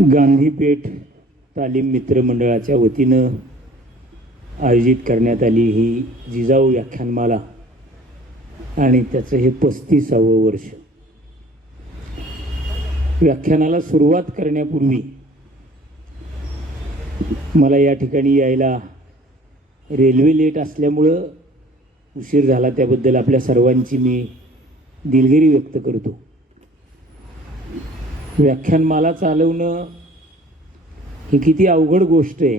गांधीपेठ तालीम मित्र मंडळाच्या वतीनं आयोजित करण्यात आली ही जिजाऊ व्याख्यानमाला आणि त्याचं हे 35वे वर्ष. व्याख्यानाला सुरुवात करण्यापूर्वी मला या ठिकाणी यायला रेल्वे लेट असल्यामुळं उशीर झाला, त्याबद्दल आपल्या सर्वांची मी दिलगिरी व्यक्त करतो. व्याख्यानमाला चालवणं ही किती अवघड गोष्ट आहे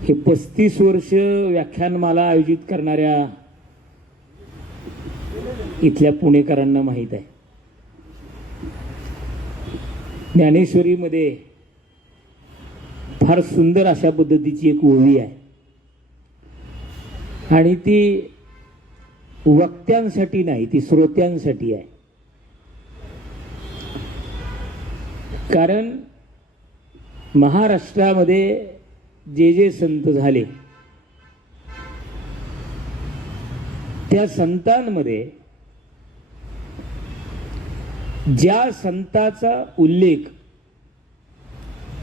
हे 35 वर्ष व्याख्यानमाला आयोजित करणाऱ्या इथल्या पुणेकरांना माहीत आहे. ज्ञानेश्वरीमध्ये फार सुंदर अशा पद्धतीची एक ओवी आहे आणि ती वक्त्यांसाठी नाही, ती श्रोत्यांसाठी आहे. कारण महाराष्ट्रामध्ये जे संत झाले त्या संतांमध्ये ज्या संताचा उल्लेख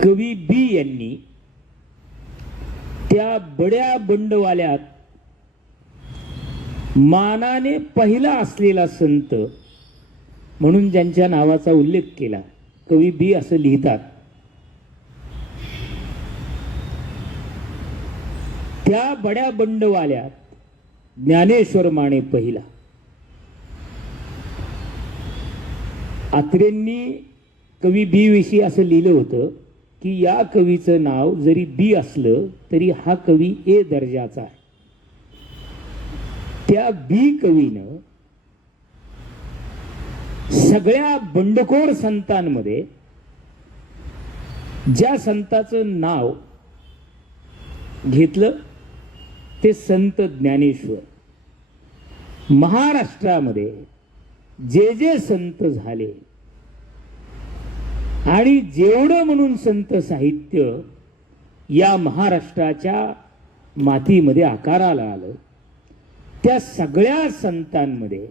कवी बी यांनी त्या बड्या बंडवाल्यात मानाने पहिला असलेला संत म्हणून ज्यांच्या नावाचा उल्लेख केला, कवी बी असं लिहितात, त्या बड्या बंडवाल्यात ज्ञानेश्वर माने पहिला. आत्रेंनी कवी बी विषयी असं लिहिलं होतं की या कवीचं नाव जरी बी असलं तरी हा कवी ए दर्जाचा आहे. त्या बी कवीनं सगळ्या बंडखोर संतांमध्ये ज्या संताचं नाव घेतलं ते संत ज्ञानेश्वर. महाराष्ट्रामध्ये जे संत झाले आणि जेवढं म्हणून संत साहित्य या महाराष्ट्राच्या मातीमध्ये आकाराला आलं, त्या सगळ्या संतांमध्ये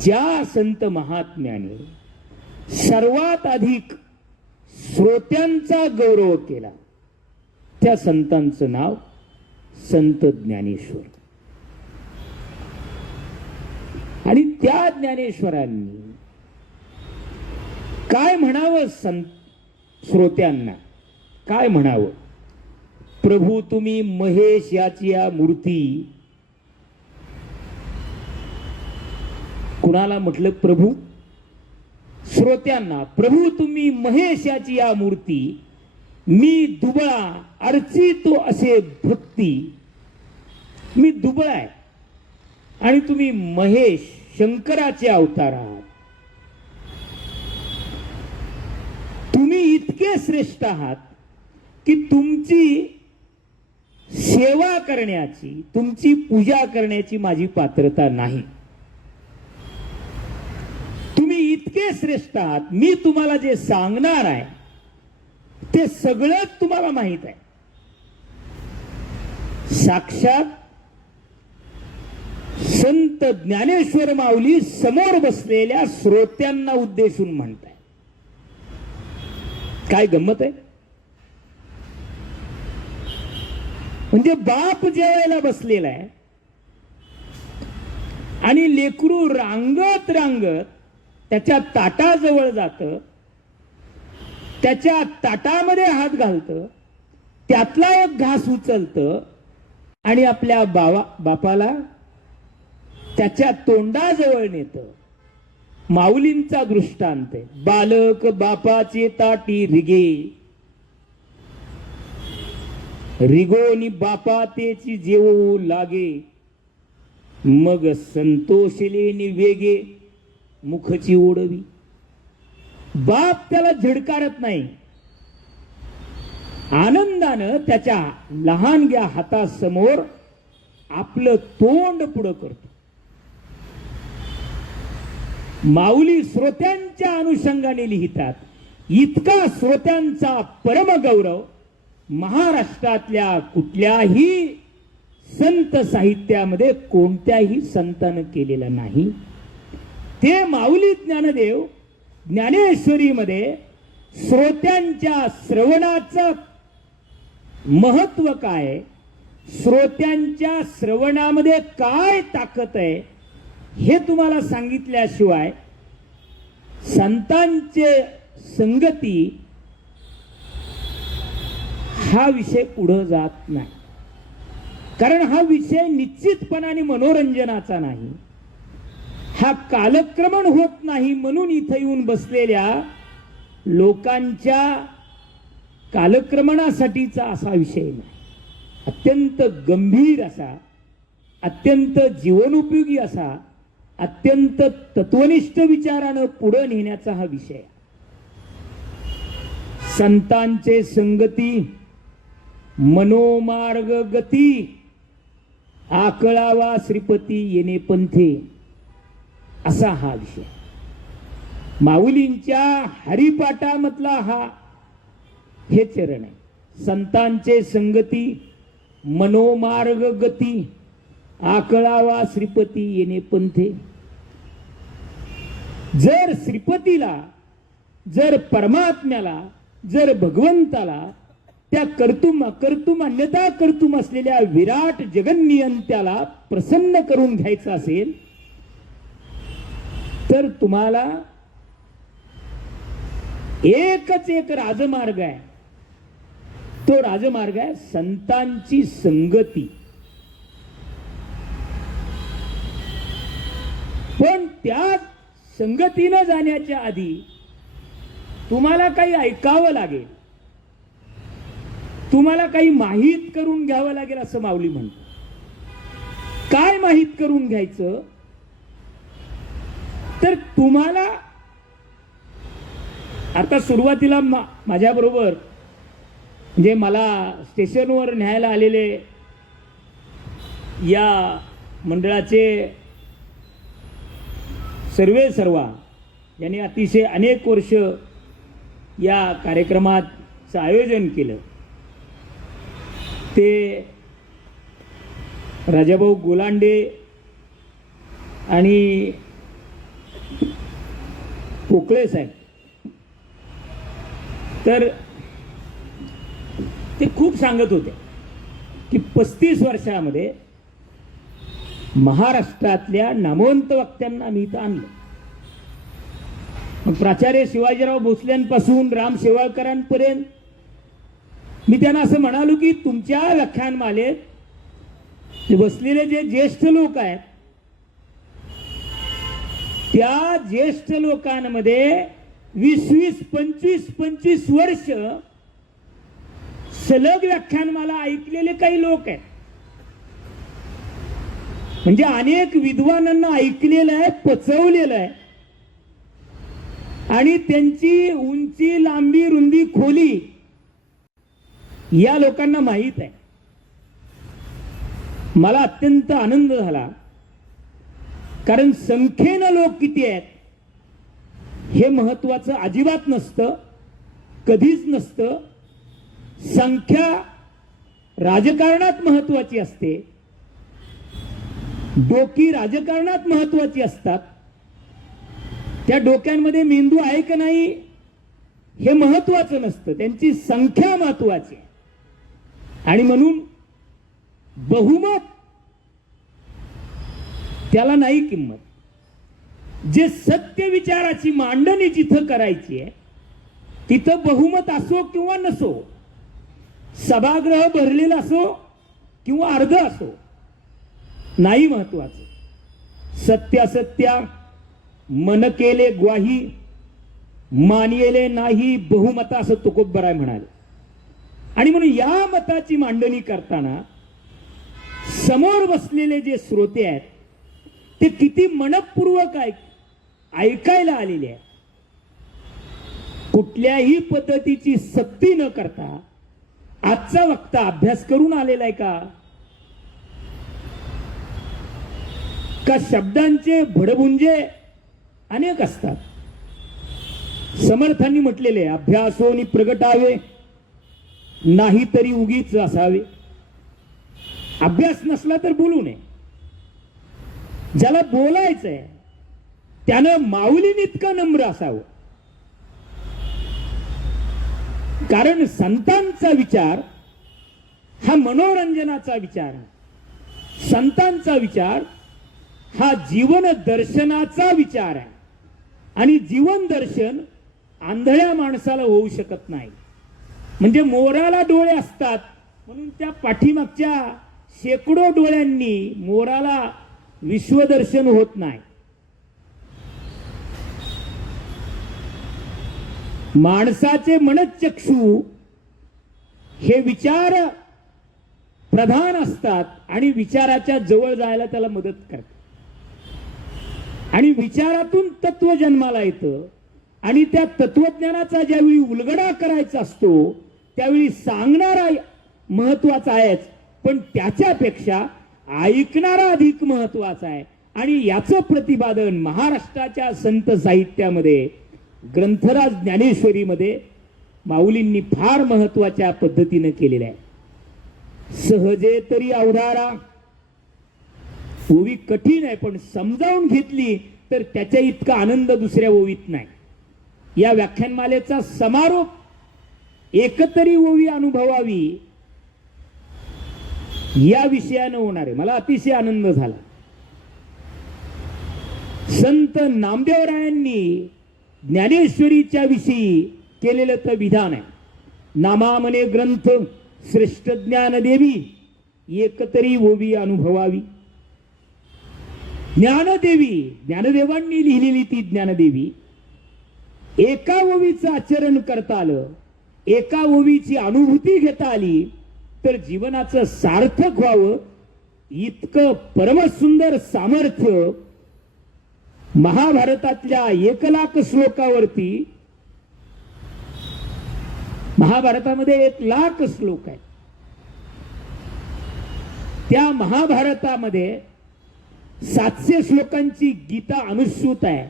ज्या संत महात्म्याने सर्वात अधिक श्रोत्यांचा गौरव केला त्या संतांचं नाव संत ज्ञानेश्वर. आणि त्या ज्ञानेश्वरांनी काय म्हणावं श्रोत्यांना, काय म्हणावं? प्रभू तुम्ही महेश याची या मूर्ती. कुणाला म्हटलं प्रभू? श्रोत्यांना. प्रभू तुम्ही महेश याची या मूर्ती, मी दुबळा अर्चितो असे भक्ती. मी दुबळा आहे आणि तुम्ही महेश शंकराचे अवतार आहात. तुम्ही इतके श्रेष्ठ आहात की तुमची सेवा करण्याची, तुमची पूजा करण्याची माझी पात्रता नाही. तुम्ही इतके श्रेष्ठ आहात, मी तुम्हाला जे सांगणार आहे ते सगळंच तुम्हाला माहित आहे. साक्षात संत ज्ञानेश्वर माऊली समोर बसलेल्या श्रोत्यांना उद्देशून म्हणताय. काय गंमत आहे? म्हणजे बाप जेवायला बसलेला आहे आणि लेकरू रांगत रांगत त्याच्या ताटाजवळ जातं, त्याच्या ताटामध्ये हात घालतं, त्यातला एक घास उचलतं आणि आपल्या बापाला त्याच्या तोंडाजवळ नेतं. माऊलींचा दृष्टांत आहे. बालक बापाचे ताटी रिगे, रिगोनी बापा तेची जेवू लागे, मग संतोषले नि वेगे मुखची ओढवी. बाप त्याला झिडकारत नाही, आनंदानं त्याच्या लहानग्या हातासमोर आपलं तोंड पुढं करतो. माऊली श्रोत्यांच्या अनुषंगाने लिहितात. इतका श्रोत्यांचा परमगौरव महाराष्ट्रातल्या कुठल्याही संत साहित्यामध्ये कोणत्याही संतानं केलेला नाही. ते माऊली ज्ञानदेव ज्ञानेश्वरीमध्ये श्रोत्यांच्या श्रवणाचं महत्व काय, श्रोत्यांच्या श्रवणामध्ये काय ताकद आहे हे तुम्हाला सांगितल्याशिवाय संतांचे संगती हा विषय पुढे जात नाही. कारण हा विषय निश्चितपणाने मनोरंजनाचा नाही, हा कालक्रमण होत नाही म्हणून इथे येऊन बसलेल्या लोकांच्या कालक्रमणासाठीचा असा विषय नाही. अत्यंत गंभीर असा, अत्यंत जीवनोपयोगी असा, अत्यंत तत्वनिष्ठ विचारानं पुढे नेण्याचा हा विषय. संतांचे संगती मनोमार्ग गती, आकळावा श्रीपती येणे पंथे, असा हा विषय. माऊलींच्या हरिपाठामधला हा हे चरण आहे. संतांचे संगती मनोमार्ग गती, आकळावा श्रीपती येणे पंथे. जर श्रीपतीला, जर परमात्म्याला, जर भगवंताला, त्या कर्तुम अन्यथा कर्तुम असलेल्या विराट जगन्नियंत्याला प्रसन्न करून घ्यायचं असेल तर तुम्हाला एकच एक राजमार्ग आहे. तो राजमार्ग आहे संतांची संगती. पण त्या संगतीनं जाण्याच्या आधी तुम्हाला काही ऐकावं लागेल, तुम्हाला काही माहीत करून घ्यावं लागेल असं माऊली म्हणतो. काय माहीत करून घ्यायचं तर तुम्हाला आता सुरुवातीला माझ्या बरोबर म्हणजे मला स्टेशनवर न्यायला आलेले या मंडळाचे सर्वा यांनी अतिशय अनेक वर्ष या कार्यक्रमाचं आयोजन केलं. ते राजाभाऊ गोलांडे आणि पोकळे साहेब, तर ते खूप सांगत होते की 35 वर्षामध्ये महाराष्ट्रातल्या नामवंत वक्त्यांना मी इथं आणलं. मग प्राचार्य शिवाजीराव भोसल्यांपासून राम शेवाळकरांपर्यंत मी त्यांना असं म्हणालो की तुमच्या व्याख्यानमालेत बसलेले जे ज्येष्ठ लोक आहेत त्या ज्येष्ठ लोकांमध्ये 20-20, 25-25 वर्ष सलग व्याख्यानमाला ऐकलेले काही लोक आहेत. म्हणजे अनेक विद्वानांना ऐकलेलं आहे, पचवलेलं आहे आणि त्यांची उंची, लांबी, रुंदी, खोली या लोकांना माहीत आहे. मला अत्यंत आनंद झाला, कारण संख्येनं लोक किती आहेत हे महत्वाचं अजिबात नसतं, कधीच नसतं. संख्या राजकारणात महत्वाची असते, डोकी राजकारणात महत्वाची असतात. त्या डोक्यांमध्ये मेंदू आहे का नाही हे महत्वाचं नसतं, त्यांची संख्या महत्वाची आहे. आणि म्हणून बहुमत त्याला नाही किंमत. जे सत्य विचाराची मांडणी जिथं करायची आहे तिथं बहुमत असो किंवा नसो, सभागृह भरलेला असो किंवा अर्ध असो, नाही महत्वाचं. सत्यासत्या मन केले ग्वाही, मानिले नाही बहुमता, असं तुकोबराय म्हणाले. आणि म्हणून या मताची मांडणी करताना समोर बसलेले जे श्रोते आहेत ते किती मनपूर्वक ऐकायला आलेले आहेत. कुठल्याही पद्धतीची सक्ती न करता आजचा वक्ता अभ्यास करून आलेला आहे का शब्दांचे भडभुंजे अनेक असतात. समर्थांनी म्हटलेले अभ्यासोनी प्रगटावे, नाही तरी उगीच असावे. अभ्यास नसला तर बोलू नये. ज्याला बोलायचंय त्यानं माऊलीन इतकं नम्र असावं. कारण संतांचा विचार हा मनोरंजनाचा विचार आहे. संतांचा विचार हा जीवन दर्शनाचा विचार आहे. आणि जीवन दर्शन आंधळ्या माणसाला होऊ शकत नाही. म्हणजे मोराला डोळे असतात म्हणून त्या पाठीमागच्या शेकडो डोळ्यांनी मोराला विश्वदर्शन होत नाही. माणसाचे मनःचक्षु हे विचार प्रधान असतात आणि विचाराच्या जवळ जायला त्याला मदत करतात. आणि विचारातून तत्व जन्माला येतं आणि त्या तत्वज्ञानाचा ज्यावेळी उलगडा करायचा असतो त्यावेळी सांगणारा महत्वाचा आहेच, पण त्याच्यापेक्षा ऐकणारा अधिक महत्वाचा आहे. आणि याचं प्रतिपादन महाराष्ट्राच्या संत साहित्यामध्ये ग्रंथराज ज्ञानेश्वरीमध्ये माऊलींनी फार महत्वाच्या पद्धतीने केलेलं आहे. सहजे तरी अवधारा, ओवी कठीण आहे पण समजावून घेतली तर त्याच्या इतका आनंद दुसऱ्या ओवीत नाही. या व्याख्यानमालेचा समारोप एकतरी ओवी अनुभवावी या विषयानं होणार आहे. मला अतिशय आनंद झाला. संत नामदेवरायांनी ज्ञानेश्वरीच्या विषयी केलेलं तर विधान आहे. नामामने ग्रंथ श्रेष्ठ ज्ञानदेवी एकतरी ओवी अनुभवावी. ज्ञानदेवी, ज्ञानदेवांनी लिहिलेली ती ज्ञानदेवी एका ओवीचं आचरण करता आलं, एका ओवीची अनुभूती घेता आली तर जीवनाचं सार्थक व्हावं इतकं परमसुंदर सामर्थ्य महाभारतातल्या 1,00,000 श्लोकावरती, महाभारतामध्ये 1,00,000 श्लोक आहेत, त्या महाभारतामध्ये 700 श्लोकांची गीता अनुश्रुत आहे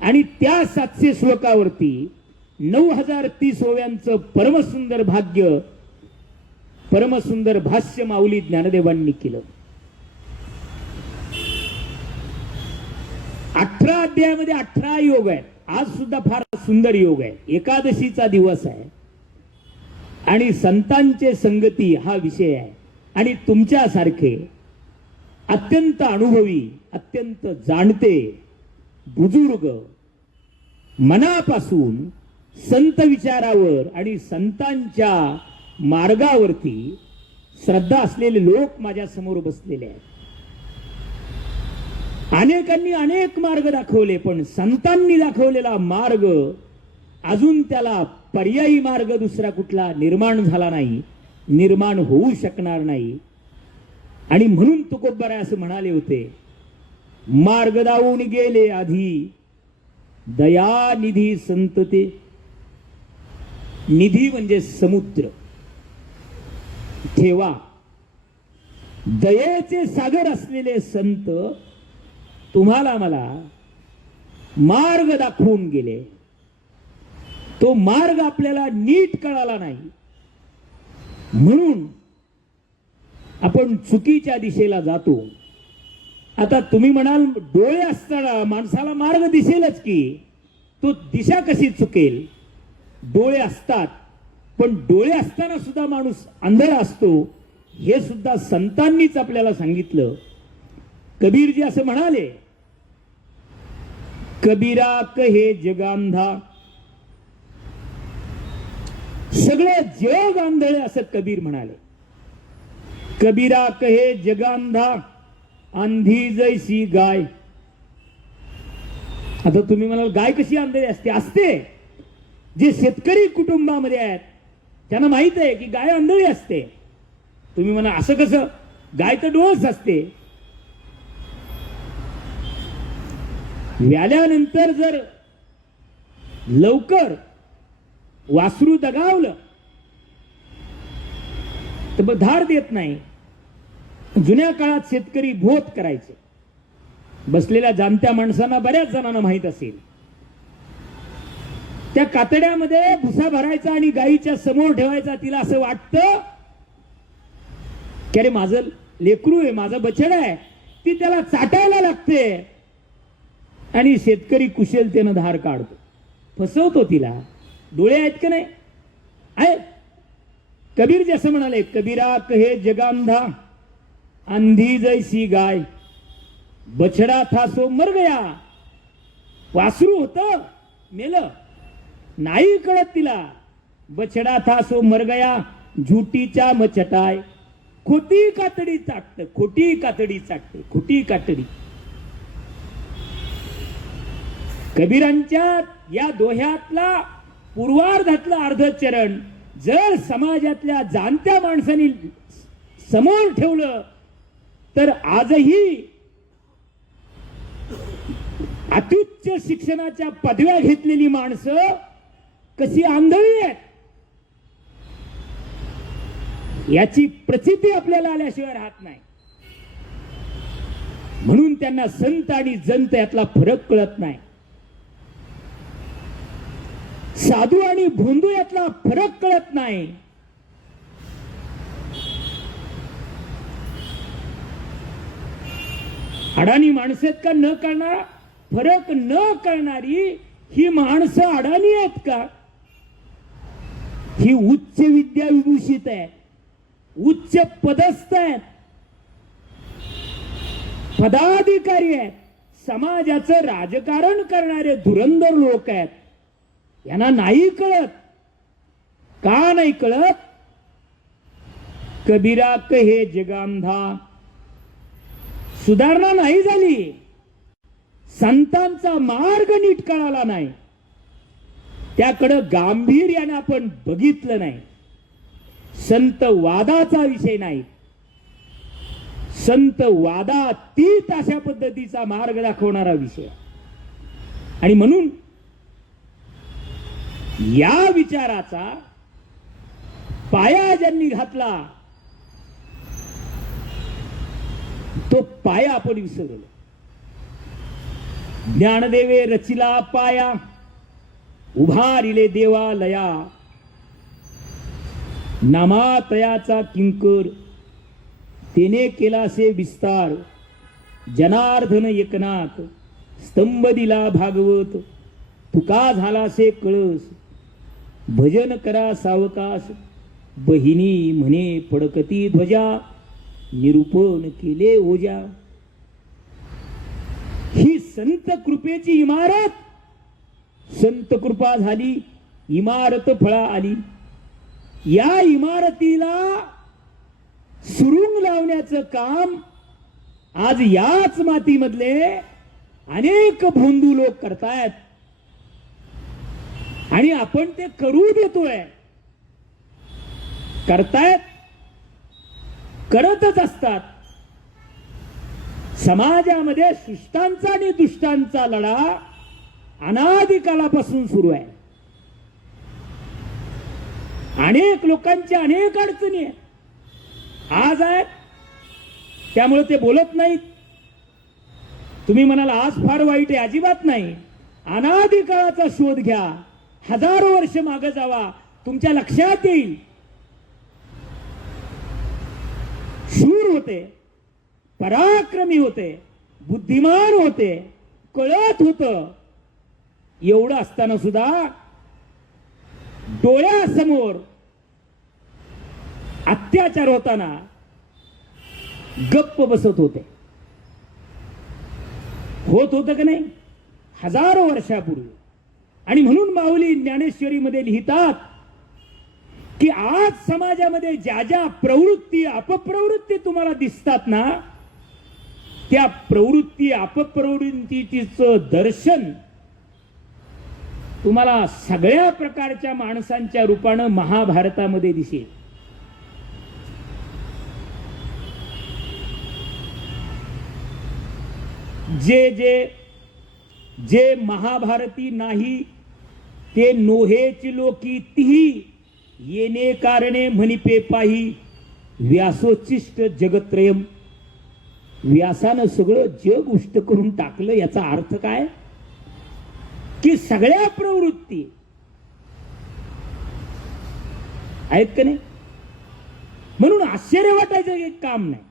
आणि त्या 700 श्लोकावरती 9,030 ओव्यांचं परमसुंदर भाग्य, परमसुंदर भाष्य माऊली ज्ञानदेवांनी केलं. 18 अध्यायामध्ये 18 योग आहेत. आज सुद्धा फार सुंदर योग आहे. एकादशीचा दिवस आहे आणि संतांचे संगती हा विषय आहे. आणि तुमच्यासारखे अत्यंत अनुभवी, अत्यंत जाणते बुजुर्ग मनापासून संत विचारावर आणि संतांच्या मार्गावरती श्रद्धा असलेले लोक माझ्या समोर बसलेले आहेत. अनेकांनी अनेक मार्ग दाखवले पण संतांनी दाखवलेला मार्ग अजून त्याला पर्यायी मार्ग दुसरा कुठला निर्माण झाला नाही, निर्माण होऊ शकणार नाही. आणि म्हणून तुकोबराय असं म्हणाले होते, मार्ग दावून गेले आधी दयानिधी संत ते. निधी म्हणजे समुद्र. ठेवा, दयेचे सागर असलेले संत तुम्हाला मला मार्ग दाखवून गेले. तो मार्ग आपल्याला नीट कळाला नाही म्हणून आपण चुकीच्या दिशेला जातो. आता तुम्ही म्हणाल डोळे असताना माणसाला मार्ग दिसेलच की, तो दिशा कशी चुकेल? डोळे असतात पण डोळे असताना सुद्धा माणूस आंधळा असतो हे सुद्धा संतांनीच आपल्याला सांगितलं. कबीरजी असं म्हणाले, कबीरा कहे जगांधा, सगळं जग आंधळे असं कबीर म्हणाले. कबीरा कहे जगांधा अंधी जैसी गाय. आता तुम्ही म्हणाल गाय कशी आंधळी असते? असते. जे शेतकरी कुटुंबामध्ये आहेत त्यांना माहित आहे की गाय आंधळी असते. तुम्ही म्हणा असं कसं? गाय तर डोळस असते. व्याल्यानंतर जर लवकर वासरू दगावलं तर मग धार देत नाही. जुन्या काळात शेतकरी भोत करायचे. बसलेल्या जाणत्या माणसांना बऱ्याच जणांना माहित असेल. त्या कातड्यामध्ये भुसा भरायचा आणि गाईच्या समोर ठेवायचा. तिला असं वाटतं की अरे माझं लेकरू आहे, माझं बछड आहे. ती त्याला चाटायला लागते आणि शेतकरी कुशलतेनं धार काढतो, फसवतो तिला. डोळे आहेत का नाही? आहे. कबीर जी असं म्हणाले, कबीरा कहे जगांधा अंधी जैसी गाय, बछडा था सो मर गया. वासरू होत मेलं, नाही कळत तिला. बछडा था सो मर गया, झुटीच्या मचटाय. खोटी कातडी चाटत, खोटी कातडी चाटत, खोटी कातडी. कबीरांच्या या दोह्यातला पूर्वार्धातला अर्ध चरण जर समाजातल्या जाणत्या माणसांनी समोर ठेवलं तर आजही अत्युच्च शिक्षणाच्या पदव्या घेतलेली माणसं कशी आंधळी आहेत याची प्रचिती आपल्याला आल्याशिवाय राहत नाही. म्हणून त्यांना संत आणि जंत यातला फरक कळत नाही. साधू आणि भोंदू यातला फरक कळत नाही. अडाणी माणसं आहेत का न कळणार? फरक न कळणारी ही माणसं अडाणी आहेत का? ही उच्च विद्या विभूषित आहे, उच्च पदस्थ आहेत, पदाधिकारी आहेत, समाजाचं राजकारण करणारे धुरंधर लोक आहेत. यांना नाही कळत. का नाही कळत? कबीरा कहे जगांधा. सुधारणा नाही झाली, संतांचा मार्ग नीट कळाला नाही, त्याकडं गांभीर्याने आपण बघितलं नाही. संत वादाचा विषय नाही, संत वादातीत अशा पद्धतीचा मार्ग दाखवणारा विषय. आणि म्हणून या विचाराचा पाया ज्यांनी घातला तो पाया आपण विसरलो. ज्ञानदेवे रचिला पाया, उभारिले देवालया. नामातयाचा किंकर, तेने केला से विस्तार. जनार्दन एकनाथ, स्तंभ दिला भागवत. तुका झाला से कळस, भजन करा सावकाश. बहिणी म्हणे फडकती ध्वजा, निरूपण केले ओजा. ही संत कृपेची इमारत, संत कृपा झाली, इमारत फळा आली. या इमारतीला सुरुंग लावण्याचं काम आज याच मातीमधले अनेक भोंदू लोक करतायत आणि आपण ते करू देतोय. करतायत, करतच असतात. समाजामध्ये शिष्टांचा आणि दुष्टांचा लढा अनादी काळापासून सुरू आहे. अनेक लोकांच्या अनेक अडचणी आहेत, आज आहेत, त्यामुळे ते बोलत नाहीत. तुम्ही म्हणाल आज फार वाईट आहे, अजिबात नाही. अनादी काळाचा शोध घ्या, हजारो वर्ष मागे जावा, तुमच्या लक्षात येईल. शूर होते, पराक्रमी होते, बुद्धिमान होते, कळत होतं. एवढं असताना सुद्धा डोळ्यासमोर अत्याचार होताना गप्प बसत होते. होत होतं का नाही? हजारो वर्षापूर्वी. आणि म्हणून माऊली ज्ञानेश्वरी मध्ये लिहितात की आज समाजामध्ये ज्या ज्या प्रवृत्ती अपप्रवृत्ती तुम्हाला दिसतात ना, त्या प्रवृत्ती अपप्रवृत्तीचं दर्शन तुम्हाला सगळ्या प्रकारच्या माणसांच्या रूपानं महाभारतामध्ये दिसेल. जे जे जे महाभारती नाही ते नोहेच लोकी तिही, येणे कारणे म्हणिपे पाही. व्यासोचिष्ट जगत्रयम. व्यासानं सगळं जग उष्ट करून टाकलं. याचा अर्थ काय? की सगळ्या प्रवृत्ती आहेत का नाही? म्हणून आश्चर्य वाटायचं एक काम नाही.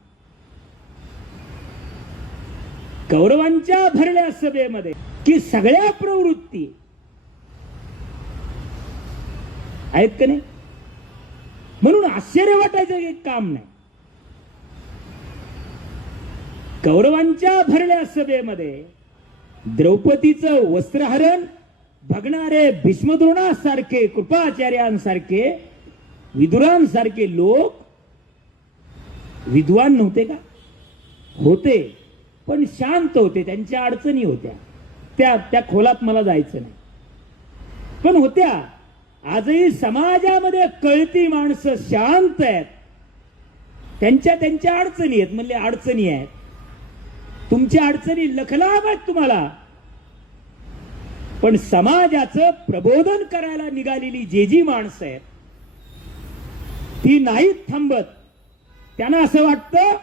कौरवांच्या भरल्या सभेमध्ये की सगळ्या प्रवृत्ती आहेत का नाही? म्हणून आश्चर्य वाटायचं एक काम नाही. कौरवांच्या भरल्या सभेमध्ये द्रौपदीचं वस्त्रहरण बघणारे भीष्मद्रोणासारखे, कृपाचार्यांसारखे, विदुरांसारखे लोक विद्वान नव्हते का? होते, पण शांत होते. त्यांच्या अडचणी होत्या, त्या खोलात मला जायचं नाही, पण होत्या. आजही समाजामध्ये कळती माणसं शांत आहेत, त्यांच्या अडचणी आहेत. म्हणले अडचणी आहेत, तुमच्या अडचणी लखलाभ आहेत तुम्हाला, पण समाजाचं प्रबोधन करायला निघालेली जी माणसं आहेत ती नाहीत थांबत. त्यांना असं वाटतं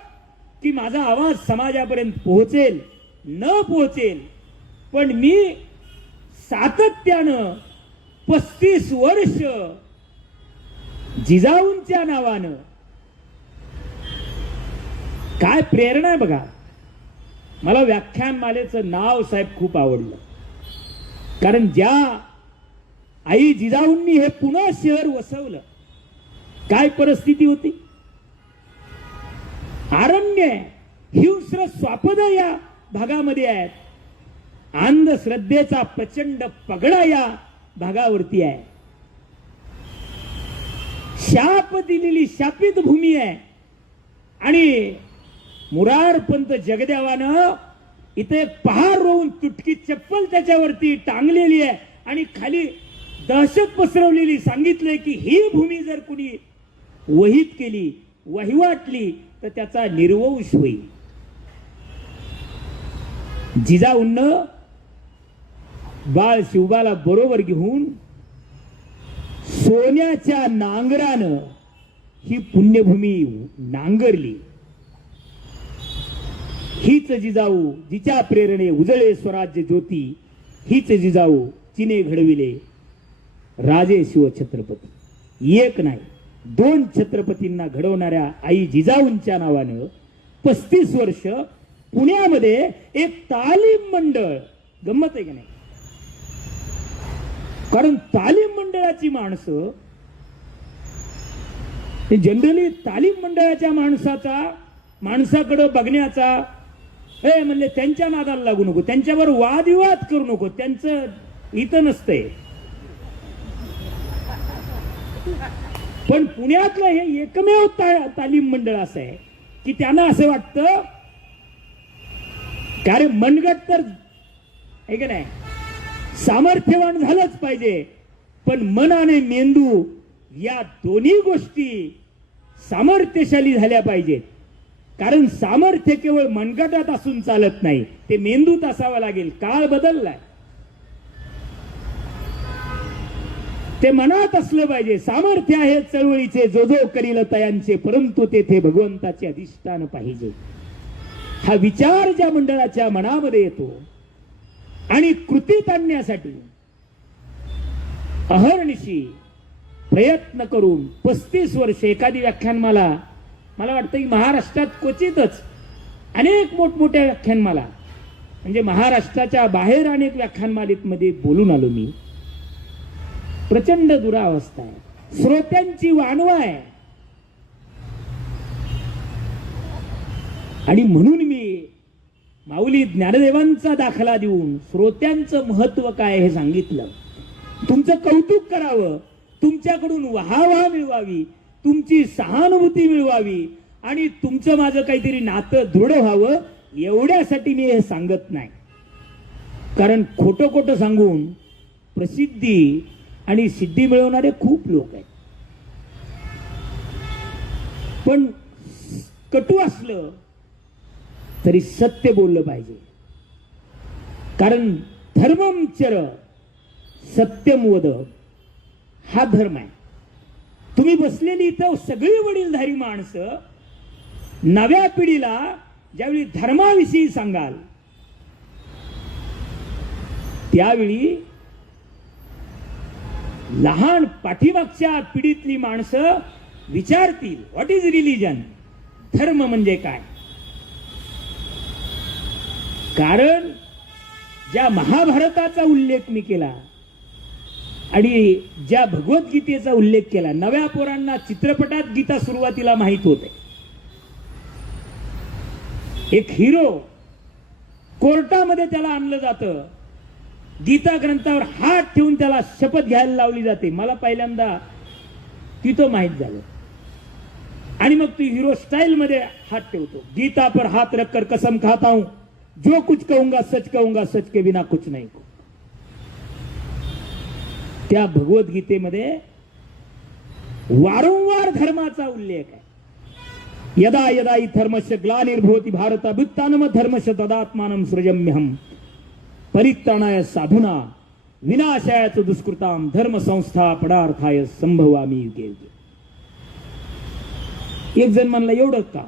की माझा आवाज समाजापर्यंत पोहोचेल न पोहोचेल, पण मी सातत्यानं 35 वर्ष जिजाऊंच्या नावानं, काय प्रेरणा आहे बघा. मला व्याख्यानमालेचं नाव साहेब खूप आवडलं, कारण ज्या आई जिजाऊंनी हे पुन्हा शहर वसवलं, काय परिस्थिती होती. अरण्य, हिंस्र स्वापद या भागामध्ये आहेत. अंधश्रद्धेचा प्रचंड पगडा या भागावरती आहे. शाप दिलेली शापित भूमी आहे. आणि मुरारपंत जगदेवानं इथे एक पहार रोवून तुटकी चप्पल त्याच्यावरती टांगलेली आहे आणि खाली दहशत पसरवलेली. सांगितलंय की ही भूमी जर कुणी वहीत केली, वहिवाटली, तर त्याचा निर्वंश होईल. जिजाऊंनं बाळ शिवबाला बरोबर घेऊन सोन्याच्या नांगरानं ही पुण्यभूमी नांगरली. हीच जिजाऊ जिच्या प्रेरणे उजळे स्वराज्य ज्योती, हीच जिजाऊ जिने घडविले राजे शिव छत्रपती. एक नाही, 2 छत्रपतींना घडवणाऱ्या आई जिजाऊंच्या नावानं 35 वर्ष पुण्यामध्ये एक तालीम मंडळ. गंमत आहे की नाही? कारण तालीम मंडळाची माणसं जनरली तालीम मंडळाच्या माणसाकडे बघण्याचा, हे म्हणले त्यांच्या नादाला लागू नको, त्यांच्यावर वादविवाद करू नको, त्यांचं इथं नसतंय. पण पुण्यातलं हे एकमेव तालीम मंडळ असं आहे की त्यांना असं वाटतं की अरे मनगट तर आहे का नाही, सामर्थ्यवान झालंच पाहिजे, पण मन आणि मेंदू या दोन्ही गोष्टी सामर्थ्यशाली झाल्या पाहिजेत. कारण सामर्थ्य केवळ मनगटात असून चालत नाही, ते मेंदूत असावं लागेल. काळ बदललाय, ते मनात असलं पाहिजे. सामर्थ्य आहे चळवळीचे, जो जो करील तयांचे, परंतु तेथे भगवंताचे अधिष्ठान पाहिजे. हा विचार ज्या मंडळाच्या मनामध्ये येतो आणि कृतीत आणण्यासाठी अहर्निशी प्रयत्न करून 35 वर्ष एखादी व्याख्यानमाला, मला वाटतं की महाराष्ट्रात क्वचितच अनेक मोठमोठ्या व्याख्यानमाला, म्हणजे महाराष्ट्राच्या बाहेर अनेक व्याख्यानमालेमध्ये बोलून आलो मी. प्रचंड दुरावस्था आहे, श्रोत्यांची वानवा आहे. आणि म्हणून मी माऊली ज्ञानदेवांचा दाखला देऊन श्रोत्यांचं महत्व काय हे सांगितलं. तुमचं कौतुक करावं, तुमच्याकडून वाहवा मिळवावी, तुमची सहानुभूती मिळवावी आणि तुमचं माझं काहीतरी नातं दृढ व्हावं, एवढ्यासाठी मी हे सांगत नाही. कारण खोटं खोटं सांगून प्रसिद्धी आणि सिद्धी मिळवणारे खूप लोक आहेत. पण कटू असलं तरी सत्य बोललं पाहिजे. कारण धर्मम चर सत्यम वद हा धर्म आहे. तुम्ही बसलेली इथं सगळी वडीलधारी माणसं नव्या पिढीला ज्यावेळी धर्माविषयी सांगाल त्यावेळी लहान पाठीमागच्या पिढीतली माणसं विचारतील, व्हॉट इज रिलिजन, धर्म म्हणजे काय. कारण ज्या महाभारताचा उल्लेख मी केला आणि ज्या भगवद्गीतेचा उल्लेख केला, नव्या पोरांना चित्रपटात गीता सुरुवातीला माहित होते. एक हिरो कोर्टामध्ये त्याला आणलं जातं, गीता ग्रंथावर हात ठेवून त्याला शपथ घ्यायला लावली जाते. मला पहिल्यांदा तिथं माहित झालं. आणि मग ती हिरो स्टाईल मध्ये हात ठेवतो, गीता पर हात रखकर कसम खाता हूं, जो कुछ कहूंगा सच के बिना कुछ नहीं. त्या भगवद्गीतेमध्ये वारंवार धर्माचा उल्लेख आहे. यदा यदा हि धर्मस्य ग्लानिर्भवति भारत अभ्युत्थानम धर्मस्य तदात्मानं सृजम्यहम् परित्राणाय साधूना विनाशाय च दुष्कृताम धर्म संस्था पदार्थाय संभवामी युगे युगे. एक जण म्हणला एवढं का?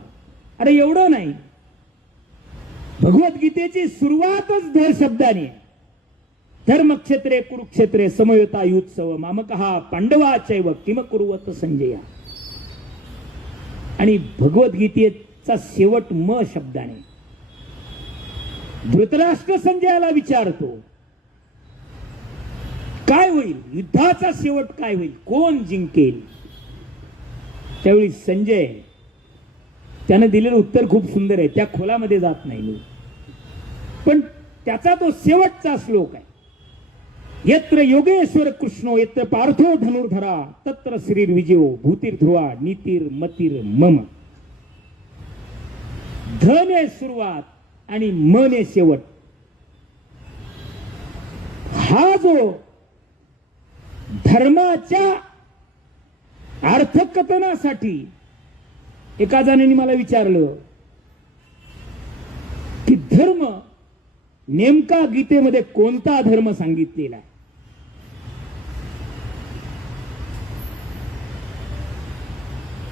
अरे एवढं नाही. भगवद्गीतेची सुरुवातच धर शब्दाने आहे. धर्मक्षेत्रे कुरुक्षेत्रे समयोता युत्सव मामकहा पांडवाचैव किम कुर्वत संजया. आणि भगवद्गीतेचा शेवट म शब्दाने. धृतराष्ट्र संजयाला विचारतो काय होईल, युद्धाचा शेवट काय होईल, कोण जिंकेल. त्यावेळी संजय, त्याने दिलेलं उत्तर खूप सुंदर आहे, त्या खोलामध्ये जात नाही मी, पण त्याचा तो शेवटचा श्लोक आहे. यत्र योगेश्वर कृष्णो यत्र पार्थो धनुर्धरा तत्र श्रीर्विजयो भूतिर्ध्रुवा नीतिर्मतिर् मम. धने सुरुवात आणि मने शेवट. हा जो धर्माच्या अर्थकथनासाठी, एका जणांनी मला विचारलं की धर्म नेमका गीतेमध्ये कोणता धर्म सांगितलेला आहे.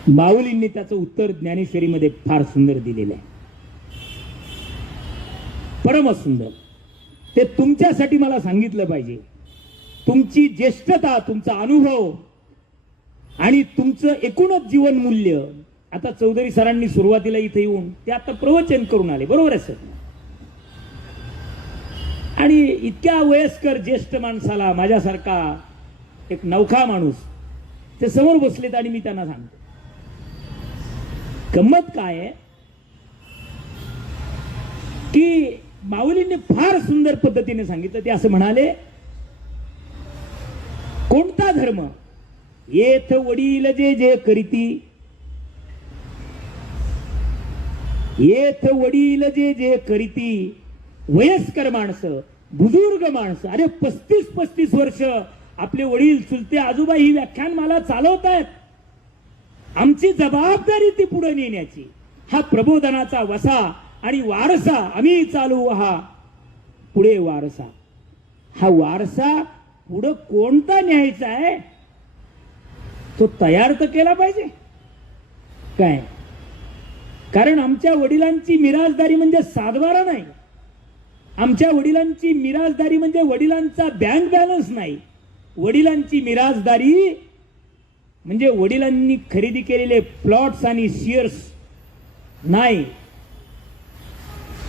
माऊलींनी त्याचं उत्तर ज्ञानेश्वरीमध्ये फार सुंदर दिलेलं आहे, परम सुंदर. ते तुमच्यासाठी मला सांगितलं पाहिजे. तुमची ज्येष्ठता, तुमचा अनुभव आणि तुमचं एकूणच जीवन मूल्य. आता चौधरी सरांनी सुरुवातीला इथे येऊन ते आता प्रवचन करून आले, बरोबर आहे सर. आणि इतक्या वयस्कर ज्येष्ठ माणसाला, माझ्यासारखा एक नवखा माणूस, ते समोर बसलेत आणि मी त्यांना सांगतो. गंमत काय आहे की माऊलींनी फार सुंदर पद्धतीने सांगितलं. ते असं म्हणाले, कोणता धर्म, येथ वडील जे जे करीती, येथ वडील जे जे करीती. वयस्कर माणसं, बुजुर्ग माणसं, अरे 35 वर्ष आपले वडील, चुलते आजोबा ही व्याख्यानमाला चालवतायत. आमची जबाबदारी ती पुढे नेण्याची. हा प्रबोधनाचा वसा आणि वारसा आम्ही चालू. हा पुढे वारसा, हा वारसा पुढे कोणता न्यायचा आहे तो तयार तर केला पाहिजे काय. कारण आमच्या वडिलांची मिराजदारी म्हणजे सातबारा नाही. आमच्या वडिलांची मिराजदारी म्हणजे वडिलांचा बँक बॅलन्स नाही. वडिलांची मिराजदारी म्हणजे वडिलांनी खरेदी केलेले प्लॉट्स आणि शेअर्स नाही.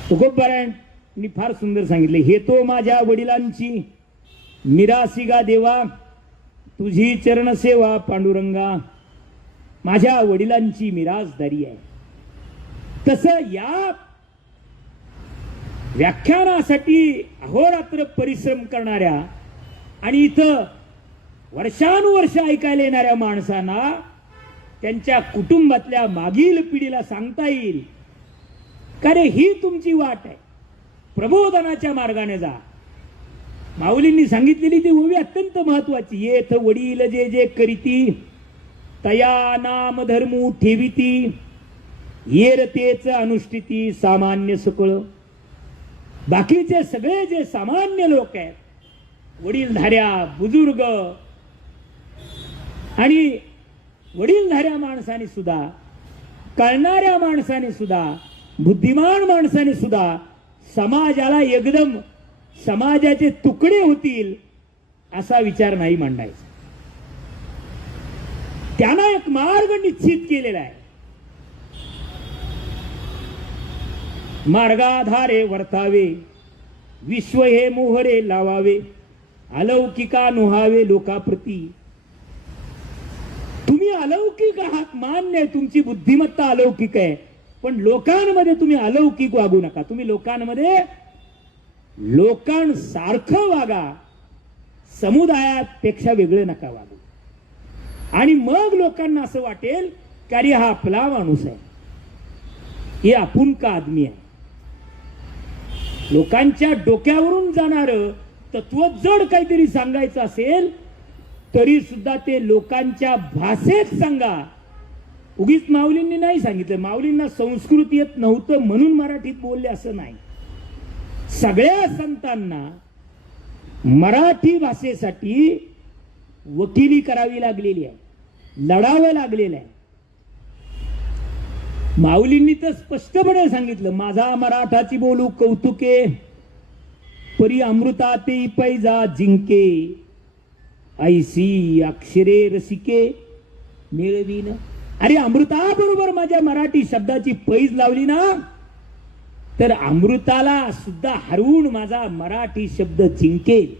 तुकोबारायांनी फार सुंदर सांगितले, हे तो माझ्या वडिलांची मिरासी गा देवा, तुझी चरण सेवा पांडुरंगा. माझ्या वडिलांची मिराजदारी आहे. तसं या व्याख्यानासाठी अहोरात्र परिश्रम करणाऱ्या आणि इथं वर्षानुवर्ष ऐकायला येणाऱ्या माणसांना त्यांच्या कुटुंबातल्या मागील पिढीला सांगता येईल का रे, ही तुमची वाट आहे, प्रबोधनाच्या मार्गाने जा. माऊलींनी सांगितलेली ती ओवी अत्यंत महत्वाची. येथ वडील जे जे करीती, तया नाम धर्मू ठेविती, येरतेच अनुष्ठिती सामान्य सकळ. बाकीचे सगळे जे सामान्य लोक आहेत, वडीलधाऱ्या, बुजुर्ग आणि वडीलधाऱ्या माणसाने सुद्धा, कळणाऱ्या माणसाने सुद्धा, बुद्धिमान माणसाने सुद्धा समाजाला एकदम समाजाचे तुकडे होतील असा विचार नाही मांडायचा. त्यांना एक मार्ग निश्चित केलेला आहे. मार्गाधारे वर्तावे, विश्व हे मोहरे लावावे, अलौकिका नुहावे लोकाप्रती. तुम्ही अलौकिक आहात, मान्य आहे, तुमची बुद्धिमत्ता अलौकिक आहे, पण लोकांमध्ये तुम्ही अलौकिक वागू नका. तुम्ही लोकांमध्ये लोकांसारखं वागा, समुदायापेक्षा वेगळं नका वागू. आणि मग लोकांना असं वाटेल की अरे हा आपला माणूस आहे, हे आपण का आदमी आहे. लोकांच्या डोक्यावरून जाणारं तत्व जड काहीतरी सांगायचं असेल तरी सुद्धा ते लोकांच्या भाषेत सांगा. उगीच माऊलींनी नाही सांगितलं, माऊलींना संस्कृत येत नव्हतं म्हणून मराठीत बोलले असं नाही. सगळ्या संतांना मराठी भाषेसाठी वकिली करावी लागलेली आहे, लढावं लागलेलं आहे. माऊलींनी तर स्पष्टपणे सांगितलं, माझा मराठाची बोलू कौतुके, परी अमृता ते पैजा जिंके, ऐसी अक्षरे रसिके मिळवीन. अरे अमृता बरोबर माझ्या मराठी शब्दाची पैज लावली ना तर अमृताला सुद्धा हरवून माझा मराठी शब्द जिंकेल.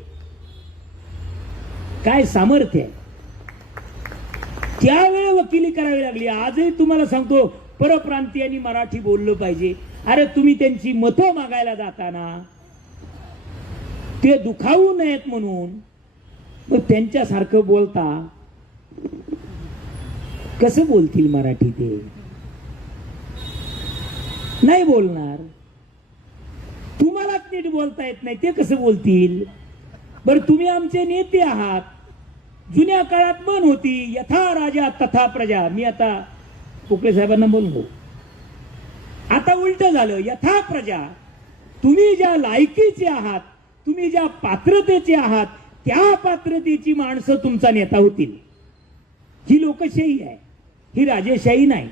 काय सामर्थ्य आहे. त्यावेळी वकिली करावी लागली. आजही तुम्हाला सांगतो, परप्रांतीयांनी मराठी बोललं पाहिजे. अरे तुम्ही त्यांची मतं मागायला जाताना ते दुखावू नयेत म्हणून मग त्यांच्यासारखं बोलता. कसं बोलतील मराठी? ते नाही बोलणार. तुम्हालाच नीट बोलता येत नाही, ते कसं बोलतील? बरं तुम्ही आमचे नेते आहात. जुन्या काळात म्हण होती, यथा राजा तथा प्रजा. मी आता कोकळे साहेबांना बोललो. आता उलट झालं, यथा प्रजा. तुम्ही ज्या लायकीचे आहात, तुम्ही ज्या पात्रतेचे आहात, त्या पात्रतेची माणसं तुमचा नेता होतील. ही लोकशाही आहे, ही राजेशाही नाही.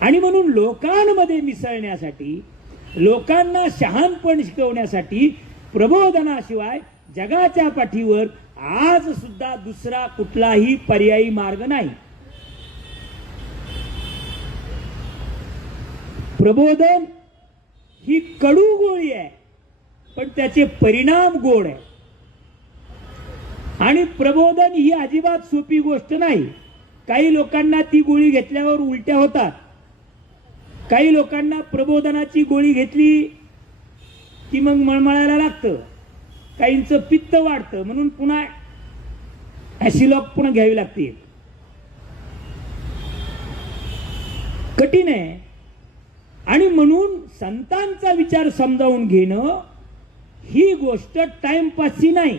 आणि म्हणून लोकांमध्ये मिसळण्यासाठी, लोकांना शहाणपण शिकवण्यासाठी प्रबोधनाशिवाय जगाच्या पाठीवर आज सुद्धा दुसरा कुठलाही पर्यायी मार्ग नाही. प्रबोधन ही कडू गोळी आहे, पण त्याचे परिणाम गोड आहे. आणि प्रबोधन ही अजिबात सोपी गोष्ट नाही. काही लोकांना ती गोळी घेतल्यावर उलट्या होतात. काही लोकांना प्रबोधनाची गोळी घेतली की मग मळमळायला लागतं. काहींचं पित्त वाढतं, म्हणून पुन्हा ॲसिलॉक पुन्हा घ्यावी लागते. कठीण आहे. आणि म्हणून संतांचा विचार समजावून घेणं ही गोष्ट टाइमपासची नाही.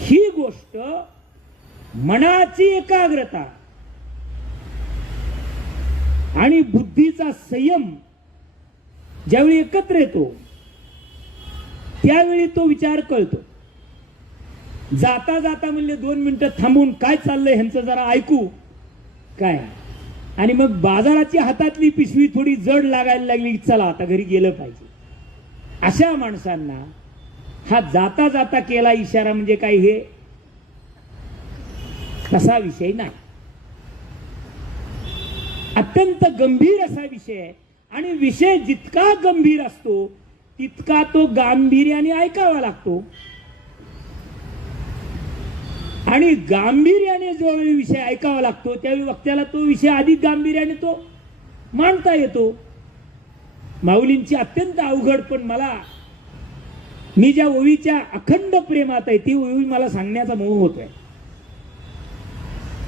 ही गोष्ट मनाची एकाग्रता आणि बुद्धीचा संयम ज्यावेळी एकत्र येतो त्यावेळी तो विचार कळतो. जाता जाता म्हणले 2 मिनिटं थांबून काय चाललंय ह्यांचं जरा ऐकू काय. आणि मग बाजाराची हातातली पिशवी थोडी जड लागायला लागली, चला आता घरी गेलं पाहिजे. अशा माणसांना हा जाता जाता केला इशारा म्हणजे काय, हे तसा विषय नाही. अत्यंत गंभीर असा विषय आहे. आणि विषय जितका गंभीर असतो तितका तो गांभीर्याने ऐकावा लागतो. आणि गांभीर्याने जो विषय ऐकावा लागतो त्यावेळी वक्त्याला तो विषय अधिक गांभीर्याने तो मांडता येतो. माऊलींची अत्यंत अवघड, पण मला मी ज्या ओवीच्या अखंड प्रेमात आहे ती ओवी मला सांगण्याचा मोह होतोय.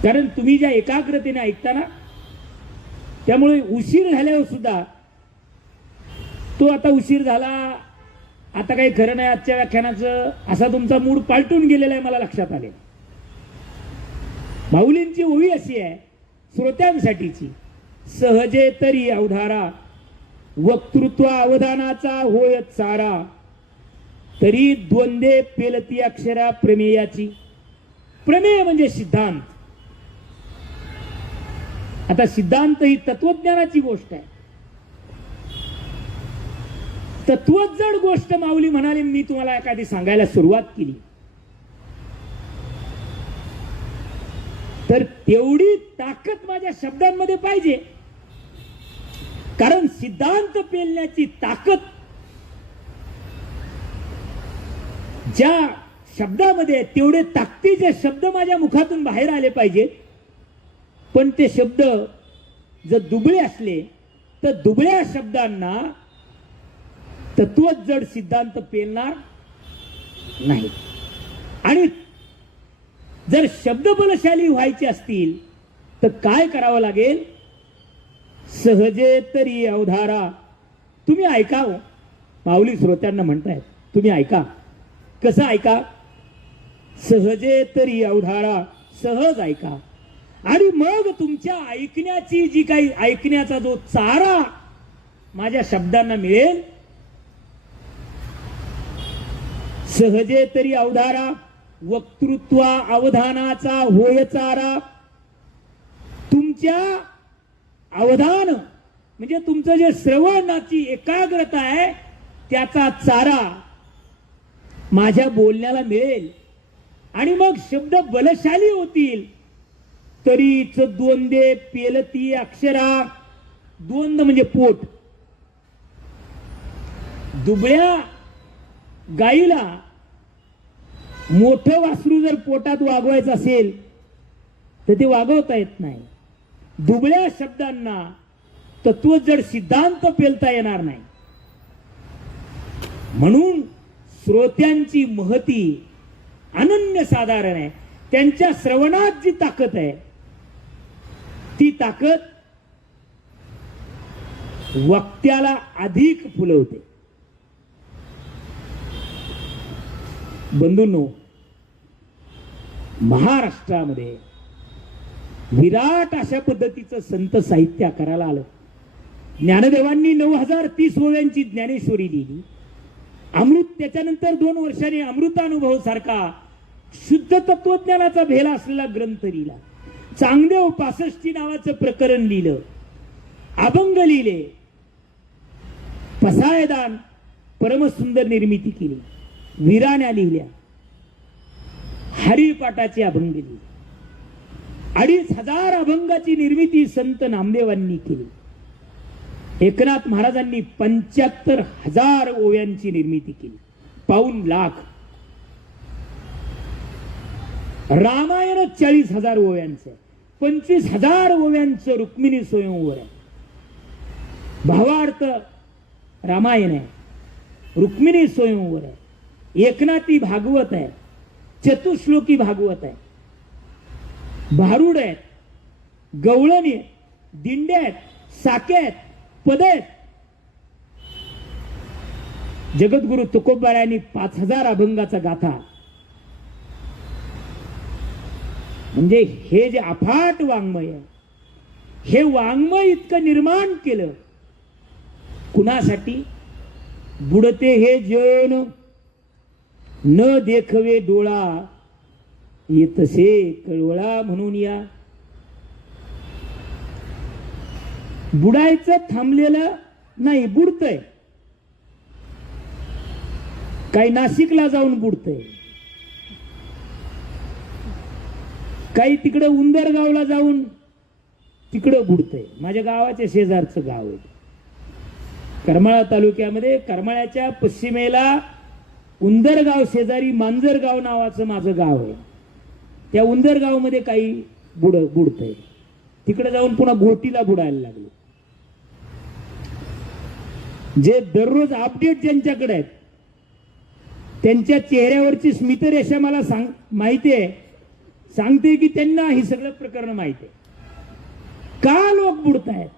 कारण तुम्ही ज्या एकाग्रतेने ऐकता ना, त्यामुळे उशीर झाल्यावर सुद्धा तो आता उशीर झाला, आता काही खरं नाही आजच्या व्याख्यानाचं, असा तुमचा मूड पालटून गेलेला आहे मला लक्षात आले. माऊलींची ओवी अशी आहे श्रोत्यांसाठीची, सहजे तरी अवधारा वक्तृत्व अवधानाचा होय चारा, तरी द्वंद्वे पेलती अक्षरा प्रमेयाची. प्रमेय म्हणजे सिद्धांत. आता सिद्धांत ही तत्वज्ञानाची गोष्ट आहे. तत्वजड गोष्ट माऊली म्हणाले, मी तुम्हाला एखादी सांगायला सुरुवात केली तर तेवढी ताकद माझ्या शब्दांमध्ये पाहिजे. कारण सिद्धांत पेलण्याची ताकद ज्या शब्दामध्ये तेवढे ताकदीचे शब्द माझ्या मुखातून बाहेर आले पाहिजेत, पण ते शब्द जर दुबळे असले तर दुबळ्या शब्दांना तत्वच जड सिद्धांत पेलणार नाही. आणि जर शब्द बलशाली व्हायचे असतील तर काय करावं लागेल? सहजे तरी अवधारा. तुम्ही ऐका हो, माऊली श्रोत्यांना म्हणतायत, तुम्ही ऐका. कसं ऐका? सहजे तरी अवधारा, सहज ऐका. आणि मग तुमच्या ऐकण्याची जी काही ऐकण्याचा जो चारा माझ्या शब्दांना मिळेल, सहजे तरी अवधारा, वक्तृत्वा अवधानाचा होय चारा. तुमच्या अवधान म्हणजे तुमचं जे श्रवणाची एकाग्रता आहे त्याचा चारा माझ्या बोलण्याला मिळेल. आणि मग शब्द बलशाली होतील. तरीच द्वंद्वे पेलती अक्षरा. द्वंद्व म्हणजे पोट. दुबळ्या गाईला मोठं वासरू जर पोटात वागवायचं असेल तर ते वागवता येत नाही. दुबळ्या शब्दांना तत्वजड सिद्धांत पेलता येणार नाही. म्हणून श्रोत्यांची महती अनन्यसाधारण आहे. त्यांच्या श्रवणात जी ताकद आहे ती ताकद वक्त्याला अधिक फुलवते. बंधूंनो, महाराष्ट्रामध्ये विराट अशा पद्धतीचं संत साहित्य करायला आलं. ज्ञानदेवांनी 9030 ओव्यांची ज्ञानेश्वरी लिहिली. अमृत त्याच्यानंतर 2 वर्षांनी अमृतानुभव सारखा शुद्ध तत्वज्ञानाचा भेला असलेला ग्रंथ लिहिला. चांगदेव 65 नावाचं प्रकरण लिहिलं. अभंग लिहिले. पसायदान परमसुंदर निर्मिती केली. विराण्या लिहिल्या. हरिपाठाचे अभंग लिहिले. 2500 अभंगाची निर्मिती संत नामदेवांनी केली. एकनाथ महाराजांनी 75,000 ओव्यांची निर्मिती केली. 5 लाख. रामायण 40,000 ओव्यांचं. 25,000 ओव्यांचं रुक्मिणी स्वयंवर आहे. भावार्थ रामायण आहे, रुक्मिणी स्वयंवर आहे, एकनाथी भागवत आहे, चतुश्लोकी भागवत आहे, भारुड आहेत, गवळणी आहेत, दिंड्या आहेत, साक्या आहेत, पद आहेत. जगद्गुरु तुकोबारायांनी 5000 अभंगाचा गाथा. म्हणजे हे जे अफाट वाङ्मय आहे, हे वाङ्मय इतकं निर्माण केलं कुणासाठी? बुडते हे जन न देखवे डोळा, येतसे कळवळा म्हणून या. बुडायचं थांबलेलं नाही, बुडतंय. काही नाशिकला जाऊन बुडतंय, काही तिकडे उंदरगावला जाऊन तिकडं बुडतंय. माझ्या गावाच्या शेजारचं गाव आहे करमाळा तालुक्यामध्ये. करमाळ्याच्या पश्चिमेला उंदरगाव शेजारी मांजरगाव नावाचं माझं गाव आहे. त्या उंदरगावमध्ये काही बुडतंय. तिकडे जाऊन पुन्हा घोटीला बुडायला लागलो. जे दररोज अपडेट ज्यांच्याकडे आहेत त्यांच्या चेहऱ्यावरची स्मितरेषा मला माहिती आहे, सांगते की त्यांना ही सगळं प्रकरण माहिती आहे. का लोक बुडतायत?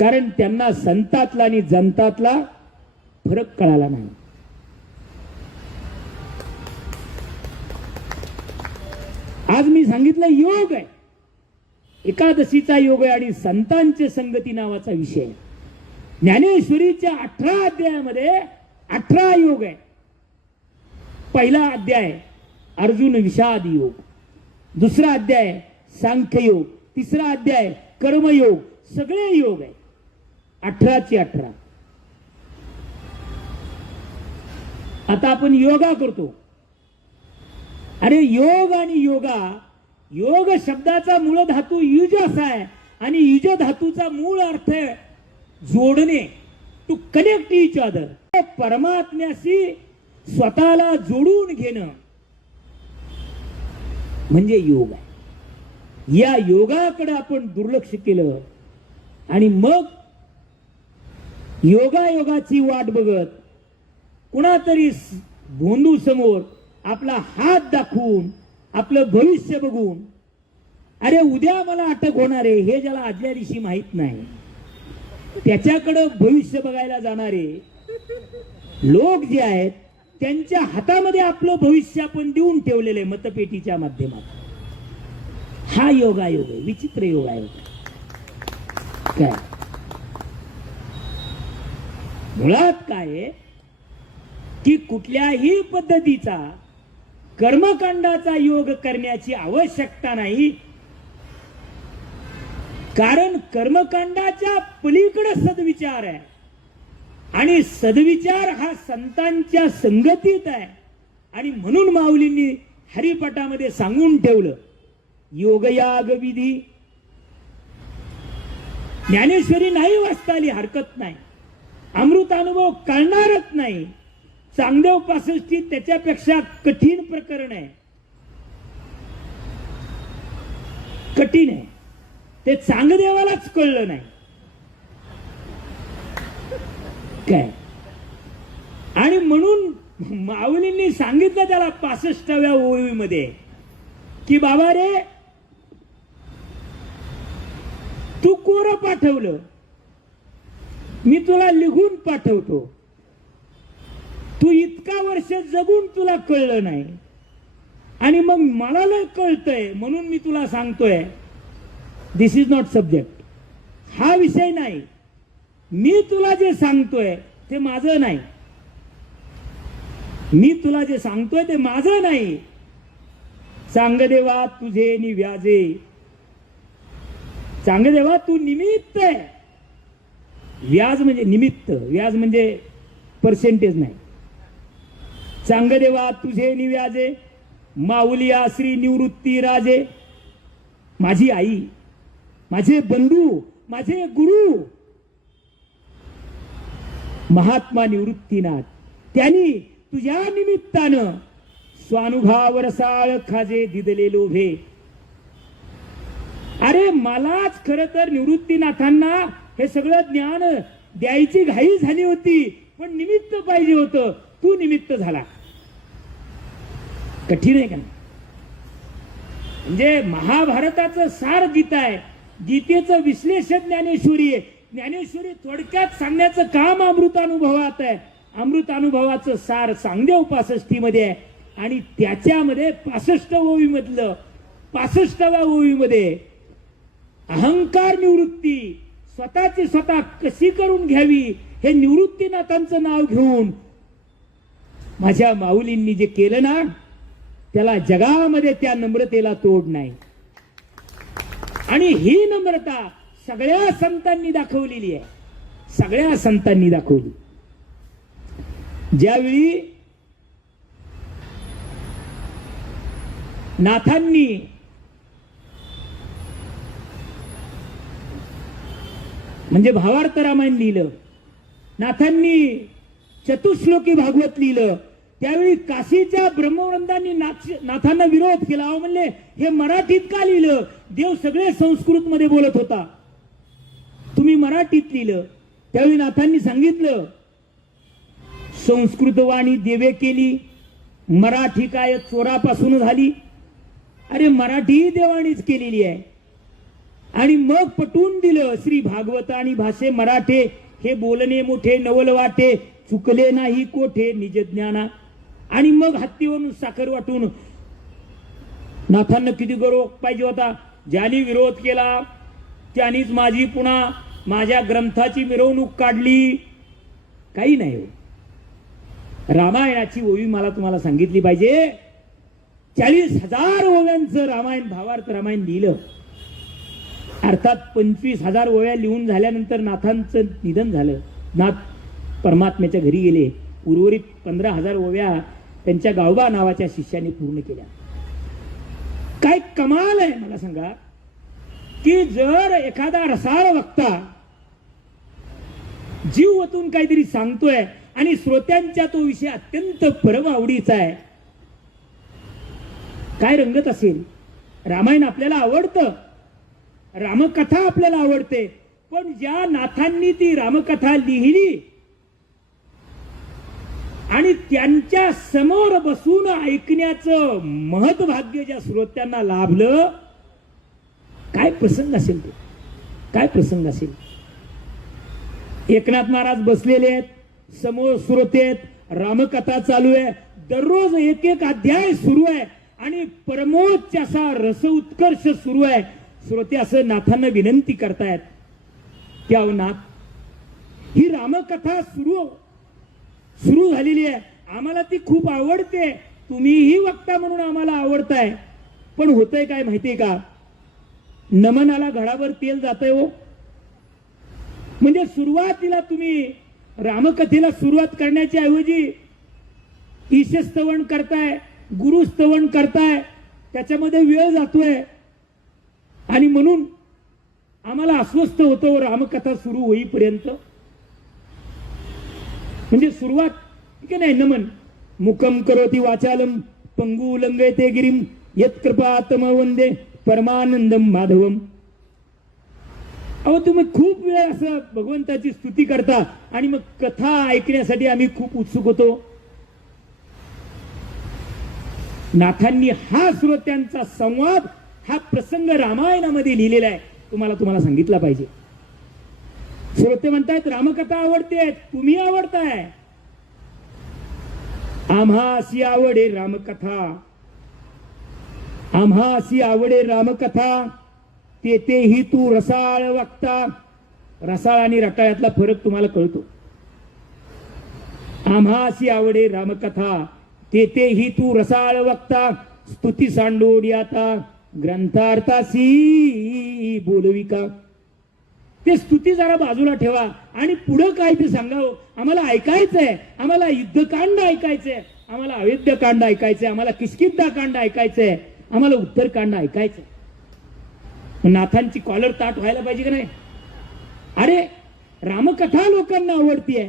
कारण त्यांना संतातला आणि जनतातला फरक कळाला नाही. आज मी सांगितलं योग आहे, एकादशीचा योग आहे आणि संतांचे संगती नावाचा विषय आहे. ज्ञानेश्वरीच्या 18 अध्यायामध्ये 18 योग आहे. पहिला अध्याय अर्जुन विषाद योग, दुसरा अध्याय सांख्य योग, तिसरा अध्याय कर्मयोग. सगळे योग आहे 18चे 18. आता आपण योगा करतो. अरे योग आणि योगा, योग शब्दाचा मूळ धातू युज असा आहे आणि युज धातूचा मूळ अर्थ जोडणे, टू कनेक्ट इच अदर. परमात्म्याशी स्वतःला जोडून घेणं म्हणजे योग आहे. या योगाकडे आपण दुर्लक्ष केलं आणि मग योगायोगाची वाट बघत कुणातरी भोंदू समोर आपला हात दाखवून आपलं भविष्य बघून, अरे उद्या मला अटक होणार आहे हे ज्याला आदल्या दिवशी माहित नाही, त्याच्याकडे भविष्य बघायला जाणारे लोक जे आहेत त्यांच्या हातामध्ये आपलं भविष्य आपण देऊन ठेवलेलं आहे मतपेटीच्या माध्यमात. हा योगायोग आहे, विचित्र योगायोग काय. मुळात काय आहे की कुठल्याही पद्धतीचा कर्मकांडाचा योग करण्याची आवश्यकता नाही, कारण कर्मकांडाच्या पलीकडे सद्विचार आहे आणि सद्विचार हा संतांच्या संगतीत आहे. आणि म्हणून माऊलींनी हरिपाठामध्ये सांगून ठेवलं, योगयाग विधी. ज्ञानेश्वरी नाही वाचता आली हरकत नाही, अमृतानुभव कळणारच नाही. चांगदेव 65 त्याच्यापेक्षा कठीण प्रकरण आहे, कठीण आहे. ते चांगदेवालाच कळलं नाही काय. आणि म्हणून माऊलींनी सांगितलं त्याला 65व्या ओळीमध्ये की बाबा रे, तू कोरं पाठवलं, मी तुला लिहून पाठवतो. तू इतका वर्ष जगून तुला कळलं नाही आणि मग मला कळतंय म्हणून मी तुला सांगतोय. दिस इज नॉट सब्जेक्ट. हा विषय नाही. मी तुला जे सांगतोय ते माझं नाही. मी तुला जे सांगतोय ते माझं नाही. चांगदेवा तुझे निव्याजे. चांगदेवा तू निमित्त आहे. व्याज म्हणजे निमित्त, व्याज म्हणजे पर्सेंटेज नाही. चांगदेवा तुझे निव्याजे, माऊलिया श्री निवृत्ती राजे. माझी आई, माझे बंधू, माझे गुरु महात्मा निवृत्तीनाथ, त्यांनी तुझ्या निमित्तानं स्वानुभव रसाळ खाजे दिदले लोभे. अरे मलाच खर तर निवृत्तीनाथांना हे सगळं ज्ञान द्यायची घाई झाली होती, पण निमित्त पाहिजे होतं. तू निमित्त झाला. कठीण आहे का? म्हणजे महाभारताचं सार गीता आहे. गीतेचं विश्लेषण ज्ञानेश्वरी आहे. ज्ञानेश्वरी थोडक्यात सांगण्याचं काम अमृतानुभवात आहे. अमृतानुभवाचं सार चांगदेव 65 मध्ये आहे. आणि त्याच्यामध्ये 65 ओळीमधलं 65व्या ओळीमध्ये अहंकार निवृत्ती, स्वतःची स्वतः कशी करून घ्यावी हे निवृत्तीनाथांचं नाव घेऊन माझ्या माऊलींनी जे केलं ना, त्याला जगामध्ये त्या नम्रतेला तोड नाही. आणि ही नम्रता सगळ्या संतांनी दाखवलेली आहे. सगळ्या संतांनी दाखवली. ज्यावेळी नाथांनी म्हणजे भावार्थ रामायण लिहिलं, नाथांनी चतुश्लोकी भागवत लिहिलं, त्यावेळी काशीच्या ब्रह्मवृंदांनी नाथांना विरोध केला. अहो म्हणले हे मराठीत का लिहिलं? देव सगळे संस्कृत मध्ये बोलत होता, तुम्ही मराठीत लिहिलं. त्यावेळी नाथांनी सांगितलं, संस्कृत वाणी देवे केली, मराठी काय चोरापासून झाली. अरे मराठी देवाणीच केलेली आहे. आणि मग पटवून दिलं, श्री भागवत आणि भाषे मराठे, हे बोलणे मोठे नवल वाटे, चुकले नाही कोठे निज ज्ञाना. आणि मग हत्तीवरून साखर वाटून नाथांना किती गौरव पाहिजे होता. ज्यांनी विरोध केला त्यांनीच माझी पुन्हा माझ्या ग्रंथाची मिरवणूक काढली. काही नाही. रामायणाची ओवी मला तुम्हाला सांगितली पाहिजे. 40,000 ओव्यांचं रामायण, भावार्थ रामायण लिहिलं. अर्थात 25,000 ओव्या लिहून झाल्यानंतर नाथांचं निधन झालं. नाथ परमात्म्याच्या घरी गेले. उर्वरित 15,000 ओव्या त्यांच्या गावबा नावाच्या शिष्याने पूर्ण केल्या. काय कमाल आहे मला सांगा, की जर एखादा रसाळ वक्ता जीव ओतून काहीतरी सांगतोय आणि श्रोत्यांच्या तो विषय अत्यंत परम आवडीचा आहे. काय रंगत असेल. रामायण आपल्याला आवडतं, रामकथा आपल्याला आवडते, पण ज्या नाथांनी ती रामकथा लिहिली आणि त्यांच्या समोर बसून ऐकण्याचं महत्भाग्य ज्या श्रोत्यांना लाभलं, काय प्रसंग असेल तो, काय प्रसंग असेल. एकनाथ महाराज बसलेले आहेत, समोर श्रोते आहेत, रामकथा चालू आहे, दररोज एक एक अध्याय सुरू आहे आणि परमोच्च असा रस उत्कर्ष सुरू आहे. श्रोते असं नाथांना विनंती करतायत की अहो नाथ, ही रामकथा सुरू झालेली आहे, आम्हाला ती खूप आवडते, तुम्हीही वक्ता म्हणून आम्हाला आवडताय, पण होतंय काय माहितीये का, नमनाला घडावर तेल जातंय हो. म्हणजे सुरुवातीला तुम्ही रामकथेला सुरुवात करण्याच्या ऐवजी ईशस्तवन करताय, गुरुस्तवन करताय, त्याच्यामध्ये वेळ जातोय आणि म्हणून आम्हाला अस्वस्थ होतो रामकथा सुरू होईपर्यंत. म्हणजे सुरुवात ठीक आहे नाही, नमन मुखम करोति वाचालम पंगु लंघयते गिरिम यत्कृपातम वंदे परमानंदम माधवम. अहो तुम्ही खूप वेळ असं भगवंताची स्तुती करता आणि मग कथा ऐकण्यासाठी आम्ही खूप उत्सुक होतो. नाथांनी हा श्रोत्यांचा संवाद, हा प्रसंग रामायणामध्ये लिहिलेला आहे, तुम्हाला सांगितला पाहिजे. श्रोते म्हणतायत रामकथा आवडते, तुम्ही आवडताय, आम्हासी आवडे रामकथा, आम्हासी आवडे रामकथा, तेही तू रसाळ वक्ता. रसाळ आणि रटाळ्यातला फरक तुम्हाला कळतो. आम्हासी आवडे रामकथा, तेही तू रसाळ वक्ता, स्तुती सांडोडी आता ग्रंथार्थासी बोलविका. ते स्तुती जरा बाजूला ठेवा आणि पुढं काय ते सांगावं. आम्हाला ऐकायचंय, आम्हाला युद्धकांड ऐकायचंय, आम्हाला अयोध्यकांड ऐकायचंय, आम्हाला किष्किंधा ऐकायचंय, आम्हाला उत्तरकांड ऐकायचंय. नाथांची कॉलर ताट व्हायला पाहिजे का नाही. अरे रामकथा लोकांना आवडतीये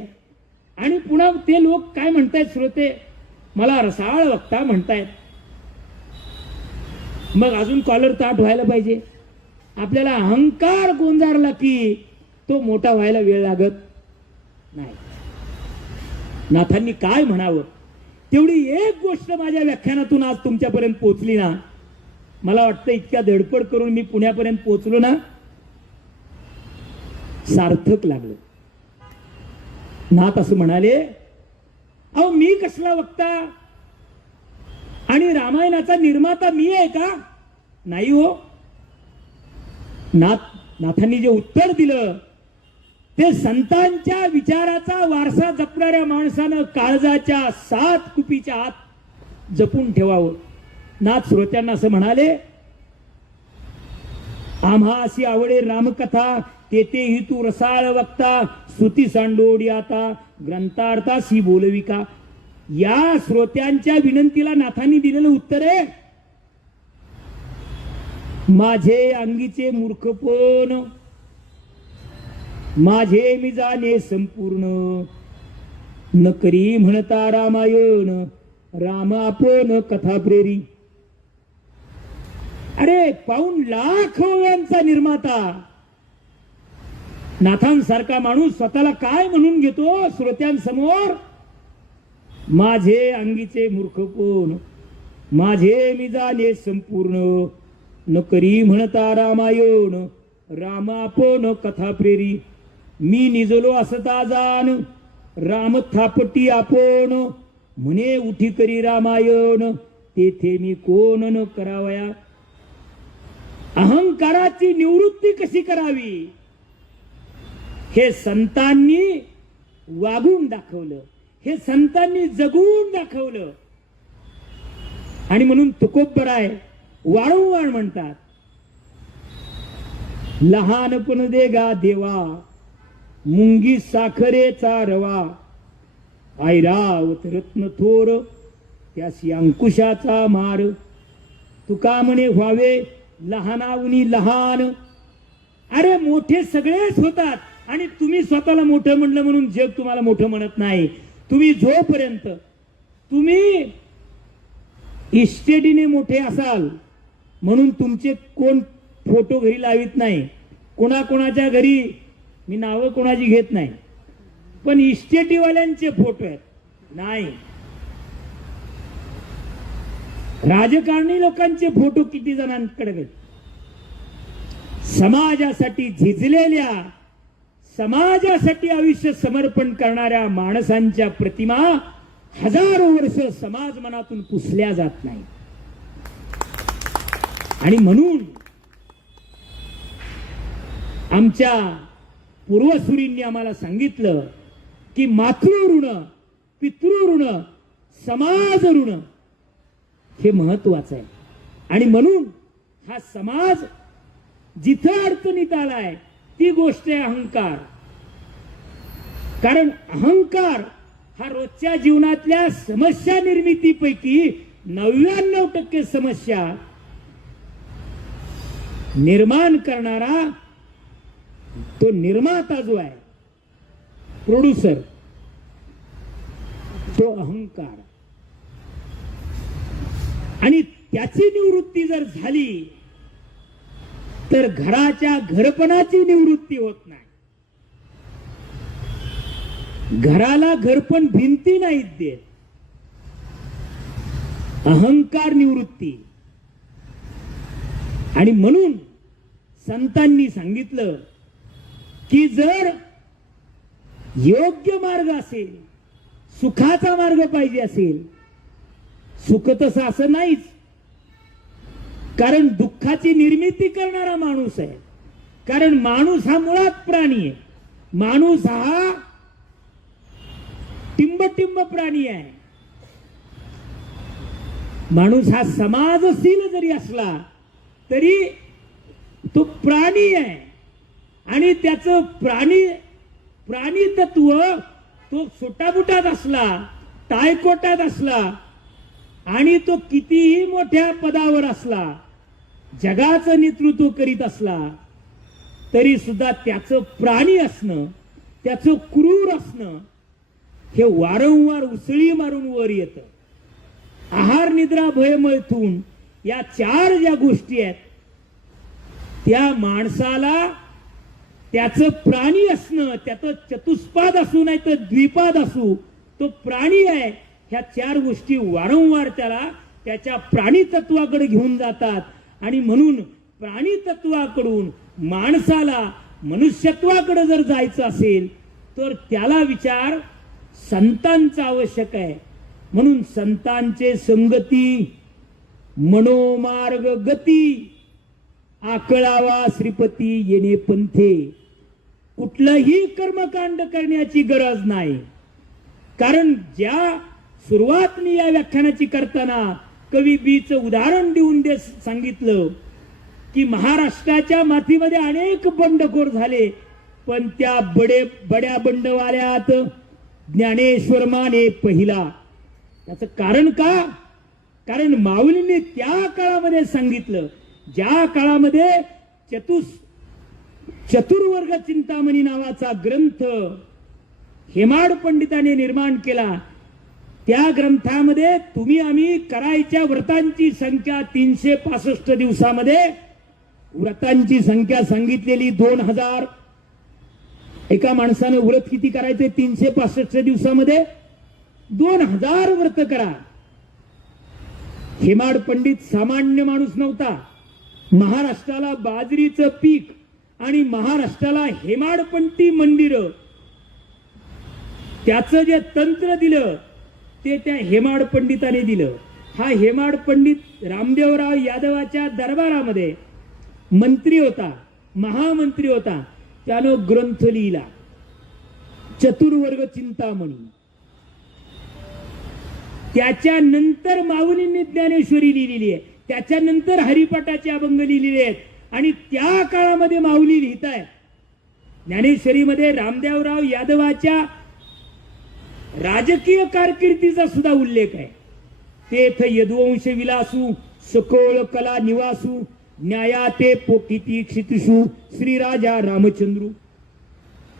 आणि पुन्हा ते लोक काय म्हणतायत, श्रोते मला रसाळ वक्ता म्हणतायत, मग अजून कॉलर ताट व्हायला पाहिजे. आपल्याला अहंकार गोंजारला की तो मोठा व्हायला वेळ लागत नाही. नाथांनी काय म्हणावं, तेवढी एक गोष्ट माझ्या व्याख्यानातून आज तुमच्यापर्यंत पोहोचली ना, मला वाटतं इतक्या धडपड करून मी पुण्यापर्यंत पोहोचलो ना, सार्थक लागलं. नाथ असं म्हणाले, अहो मी कसला वक्ता आणि रामायणाचा निर्माता मी आहे का. नाही हो. नाथांनी जे उत्तर दिलं ते संतांच्या विचाराचा वारसा जपणाऱ्या माणसानं काळजाच्या 7 कुपीच्या आत जपून ठेवावं. नाथ श्रोत्यांना असं म्हणाले, आम्हासी आवडे रामकथा, तेही तू रसाळ वक्ता, स्तुती सांडोडी आता ग्रंथार्थासी बोलविका. या श्रोत्यांच्या विनंतीला नाथांनी दिलेलं उत्तर आहे, माझे अंगीचे मूर्खपण, माझे मी जाणे संपूर्ण, न करी म्हणता रामायण, राम आपण कथा प्रेरी. अरे 5 लाख ओव्यांचा निर्माता नाथांसारखा माणूस स्वतःला काय म्हणून घेतो श्रोत्यांसमोर, माझे अंगीचे मूर्खपण, माझे मी जाणे संपूर्ण, न करी म्हणता रामायण, राम आपण कथा प्रेरी. मी निजलो असता जाण, राम थापटी आपण, म्हणे उठी करी रामायण, तेथे मी कोण न करावया. अहंकाराची निवृत्ती कशी करावी हे संतांनी वागून दाखवलं, हे संतांनी जगून दाखवलं. आणि म्हणून तुकोबराय वारंवार म्हणतात, लहानपण देगा देवा, मुंगी साखरेचा रवा, ऐरावत रत्न थोर, त्यासी अंकुशाचा मार. तुका म्हणे व्हावे लहानावनी लहान. अरे मोठे सगळेच होतात आणि तुम्ही स्वतःला मोठं म्हणलं म्हणून जग तुम्हाला मोठं म्हणत नाही. तुम्ही जोपर्यंत तुम्ही इस्टेटीने मोठे असाल म्हणून तुमचे कोण फोटो घरी लावित नाही, कोणाकोणाच्या घरी मी नावं कोणाची घेत नाही, पण इस्टेटीवाल्यांचे फोटो आहेत नाही, राजकारणी लोकांचे फोटो किती जणांकडे आहेत, समाजासाठी झिजलेल्या, समाजासाठी आयुष्य समर्पण करणाऱ्या माणसांच्या प्रतिमा हजारो वर्ष समाज मनातून पुसल्या जात नाही. आणि म्हणून आमच्या पूर्वसुरींनी आम्हाला सांगितलं की मातृऋण, पितृऋण, समाज ऋण हे महत्वाचं आहे. आणि म्हणून हा समाज जिथं अडचणीत आलाय ती गोष्ट आहे अहंकार. कारण अहंकार हा रोजच्या जीवनातल्या समस्या निर्मितीपैकी 99% समस्या निर्माण करणारा तो निर्माता जो आहे, प्रोड्युसर, तो अहंकार. आणि त्याची निवृत्ती जर झाली तर घराच्या घरपणाची निवृत्ती होत नाही. घराला घरपण भिंती नाहीत देत, अहंकार निवृत्ती. आणि म्हणून संतांनी सांगितलं की जर योग्य मार्ग असेल, सुखाचा मार्ग पाहिजे असेल, सुख तसं असं नाहीच, कारण दुःखाची निर्मिती करणारा माणूस आहे. कारण माणूस हा मुळात प्राणी आहे, माणूस हा टिंबटिंब प्राणी आहे. माणूस हा समाजशील जरी असला तरी तो प्राणी आहे. आणि त्याचं प्राणी तत्व तो सुटाबुटात असला, टायकोटात असला आणि तो कितीही मोठ्या पदावर असला, जगाचं नेतृत्व करीत असला तरी सुद्धा त्याचं प्राणी असणं, त्याचं क्रूर असणं हे वारंवार उसळी मारून वर येतं. आहार, निद्रा, भय, मैथून या 4 ज्या गोष्टी आहेत त्या माणसाला त्याचं प्राणी असणं, त्याचं चतुष्पाद असू नाही तर द्विपाद असू, तो प्राणी आहे. ह्या 4 गोष्टी वारंवार त्याला त्याच्या प्राणी तत्वाकडे घेऊन जातात. आणि म्हणून प्राणी तत्वाकडून माणसाला मनुष्यत्वाकडे जर जायचं असेल तर त्याला विचार संतांचा आवश्यक आहे. म्हणून संतांचे संगती, मनोमार्ग गती, आकळावा श्रीपती येणे पंथे. कुठलंही कर्मकांड करण्याची गरज नाही. कारण ज्या सुरुवात मी या व्याख्यानाची करताना कवी बीचं उदाहरण देऊन सांगितलं की महाराष्ट्राच्या मातीमध्ये अनेक बंडखोर झाले, पण त्या बड्या बंडवाल्यात ज्ञानेश्वर माने पहिला. त्याचं कारण का? कारण माऊलींनी त्या काळामध्ये सांगितलं, ज्या काळामध्ये चतुर्वर्ग चिंतामणी नावाचा ग्रंथ हेमाड पंडितांनी निर्माण केला. त्या ग्रंथामध्ये तुम्ही आम्ही करायच्या व्रतांची संख्या 365 दिवसामध्ये व्रतांची संख्या सांगितलेली 2000. एका माणसानं व्रत किती करायचे 365 दिवसामध्ये? 2000 व्रत करा. हेमाड पंडित सामान्य माणूस नव्हता. महाराष्ट्राला बाजरीचं पीक आणि महाराष्ट्राला हेमाडपंती मंदिर त्याचं जे तंत्र दिलं ते त्या हेमाड पंडिताने दिलं. हा हेमाड पंडित रामदेवराव यादवाच्या दरबारामध्ये मंत्री होता, महामंत्री होता. त्यानं ग्रंथ लिहिला चतुर्वर्ग चिंतामणी. त्याच्यानंतर माऊलींनी ज्ञानेश्वरी लिहिलेली आहे, त्याच्यानंतर हरिपाठाचे अभंग लिहिलेले आहेत. आणि त्या काळामध्ये माऊली लिहित आहे. ज्ञानेश्वरीमध्ये रामदेवराव यादवाच्या राजकीय कारकिर्दीचा सुद्धा उल्लेख आहे. तेथ यदुवंश विलासू, सकोळ कला निवासू, न्यायाते पोकिती क्षितिषू, श्रीराजा रामचंद्रू.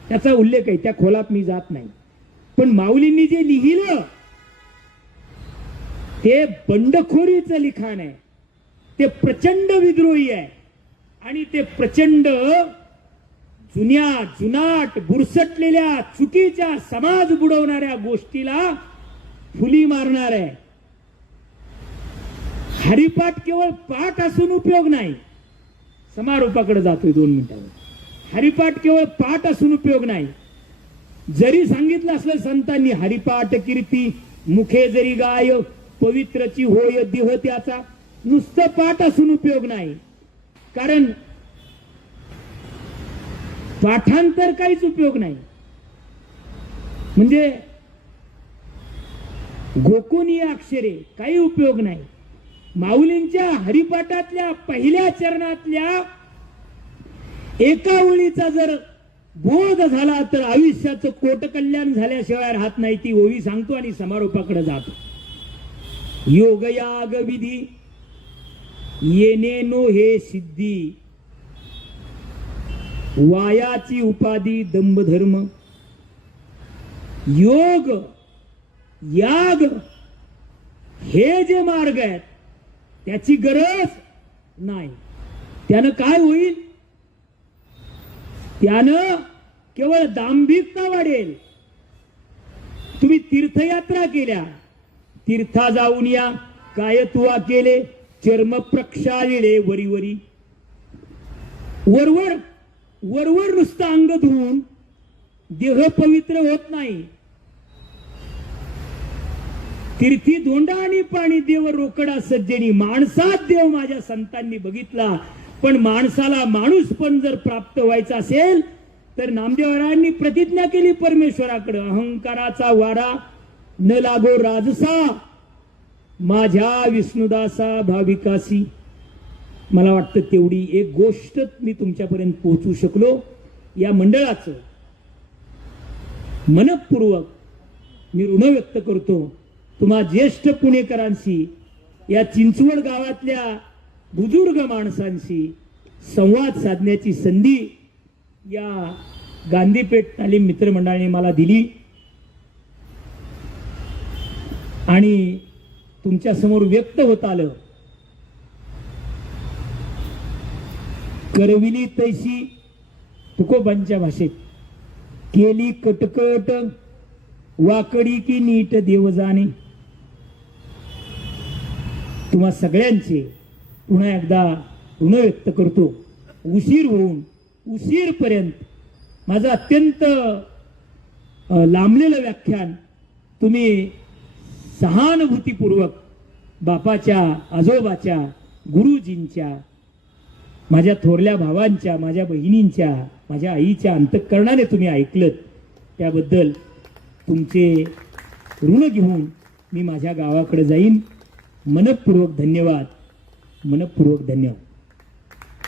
त्याचा उल्लेख आहे, त्या खोलात मी जात नाही. पण माऊलींनी जे लिहिलं ते बंडखोरीचं लिखाण आहे, ते प्रचंड विद्रोही आहे आणि ते प्रचंड जुनाट बुरसटलेल्या चुकीच्या समाज बुडवणाऱ्या गोष्टीला फुली मारणार आहे. हरिपाठ केवळ पाठ असून उपयोग नाही. समारोपाकडे जातोय 2 मिनिटांवर. हरिपाठ केवळ पाठ असून उपयोग नाही. जरी सांगितलं असलं संतांनी हरिपाठ कीर्ती मुखे जरी गाय पवित्रची होय देह त्याचा, नुसतं पाठ असून उपयोग नाही. कारण पाठांतर काहीच उपयोग नाही. म्हणजे गोकुनीय अक्षरे काही उपयोग नाही. माऊलींच्या हरिपाठातल्या पहिल्या चरणातल्या एका ओळीचा जर बोध झाला तर आयुष्याचं कोटकल्याण झाल्याशिवाय राहत नाही. ती ओवी सांगतो आणि समारोपाकडे जातो. योगयाग विधी येणे नो हे सिद्धी, वायाची उपाधी दंभ धर्म. योग याग हे जे मार्ग आहेत त्याची गरज नाही. त्यानं काय होईल? त्यानं केवळ दांभिकता वाढेल. तुम्ही तीर्थयात्रा केल्या, तीर्था जाऊन या, काय तुवा केले चर्म प्रक्षाळले वरीवरी. वरवर वरवर नुसतं अंग धुवून देह पवित्र होत नाही. तीर्थी धोंडा आणि पाणी देव रोकडा सज्जनी. माणसात देव माझ्या संतांनी बघितला. पण माणसाला माणूस पण जर प्राप्त व्हायचा असेल तर नामदेवरायांनी प्रतिज्ञा केली परमेश्वराकडे, अहंकाराचा वारा न लागो राजसा माझ्या विष्णुदासा भाविकासी. मला वाटतं तेवढी एक गोष्ट मी तुमच्यापर्यंत पोहोचू शकलो. या मंडळाचं मनपूर्वक मी ऋण व्यक्त करतो. तुम्हा ज्येष्ठ पुणेकरांशी, या चिंचवड गावातल्या बुजुर्ग माणसांशी संवाद साधण्याची संधी या गांधीपेठ तालीम मित्रमंडळाने मला दिली आणि तुमच्या समोर व्यक्त होत आलं. करविली तैशी तुकोबांच्या भाषेत, केली कटकट वाकडी की नीट देव जाणे. तुम्हा सगळ्यांचे पुन्हा एकदा ऋण व्यक्त करतो. उशीर होऊन उशीरपर्यंत माझं अत्यंत लांबलेलं व्याख्यान तुम्ही सहानुभूतीपूर्वक बापाच्या, आजोबाच्या, गुरुजींच्या, माझ्या थोरल्या भावांच्या, माझ्या बहिणींच्या, माझ्या आईच्या अंतःकरणाने तुम्ही ऐकलत. त्याबद्दल तुमचे ऋण घेऊन मी माझ्या गावाकडे जाईन. मनपूर्वक धन्यवाद. मनपूर्वक धन्यवाद.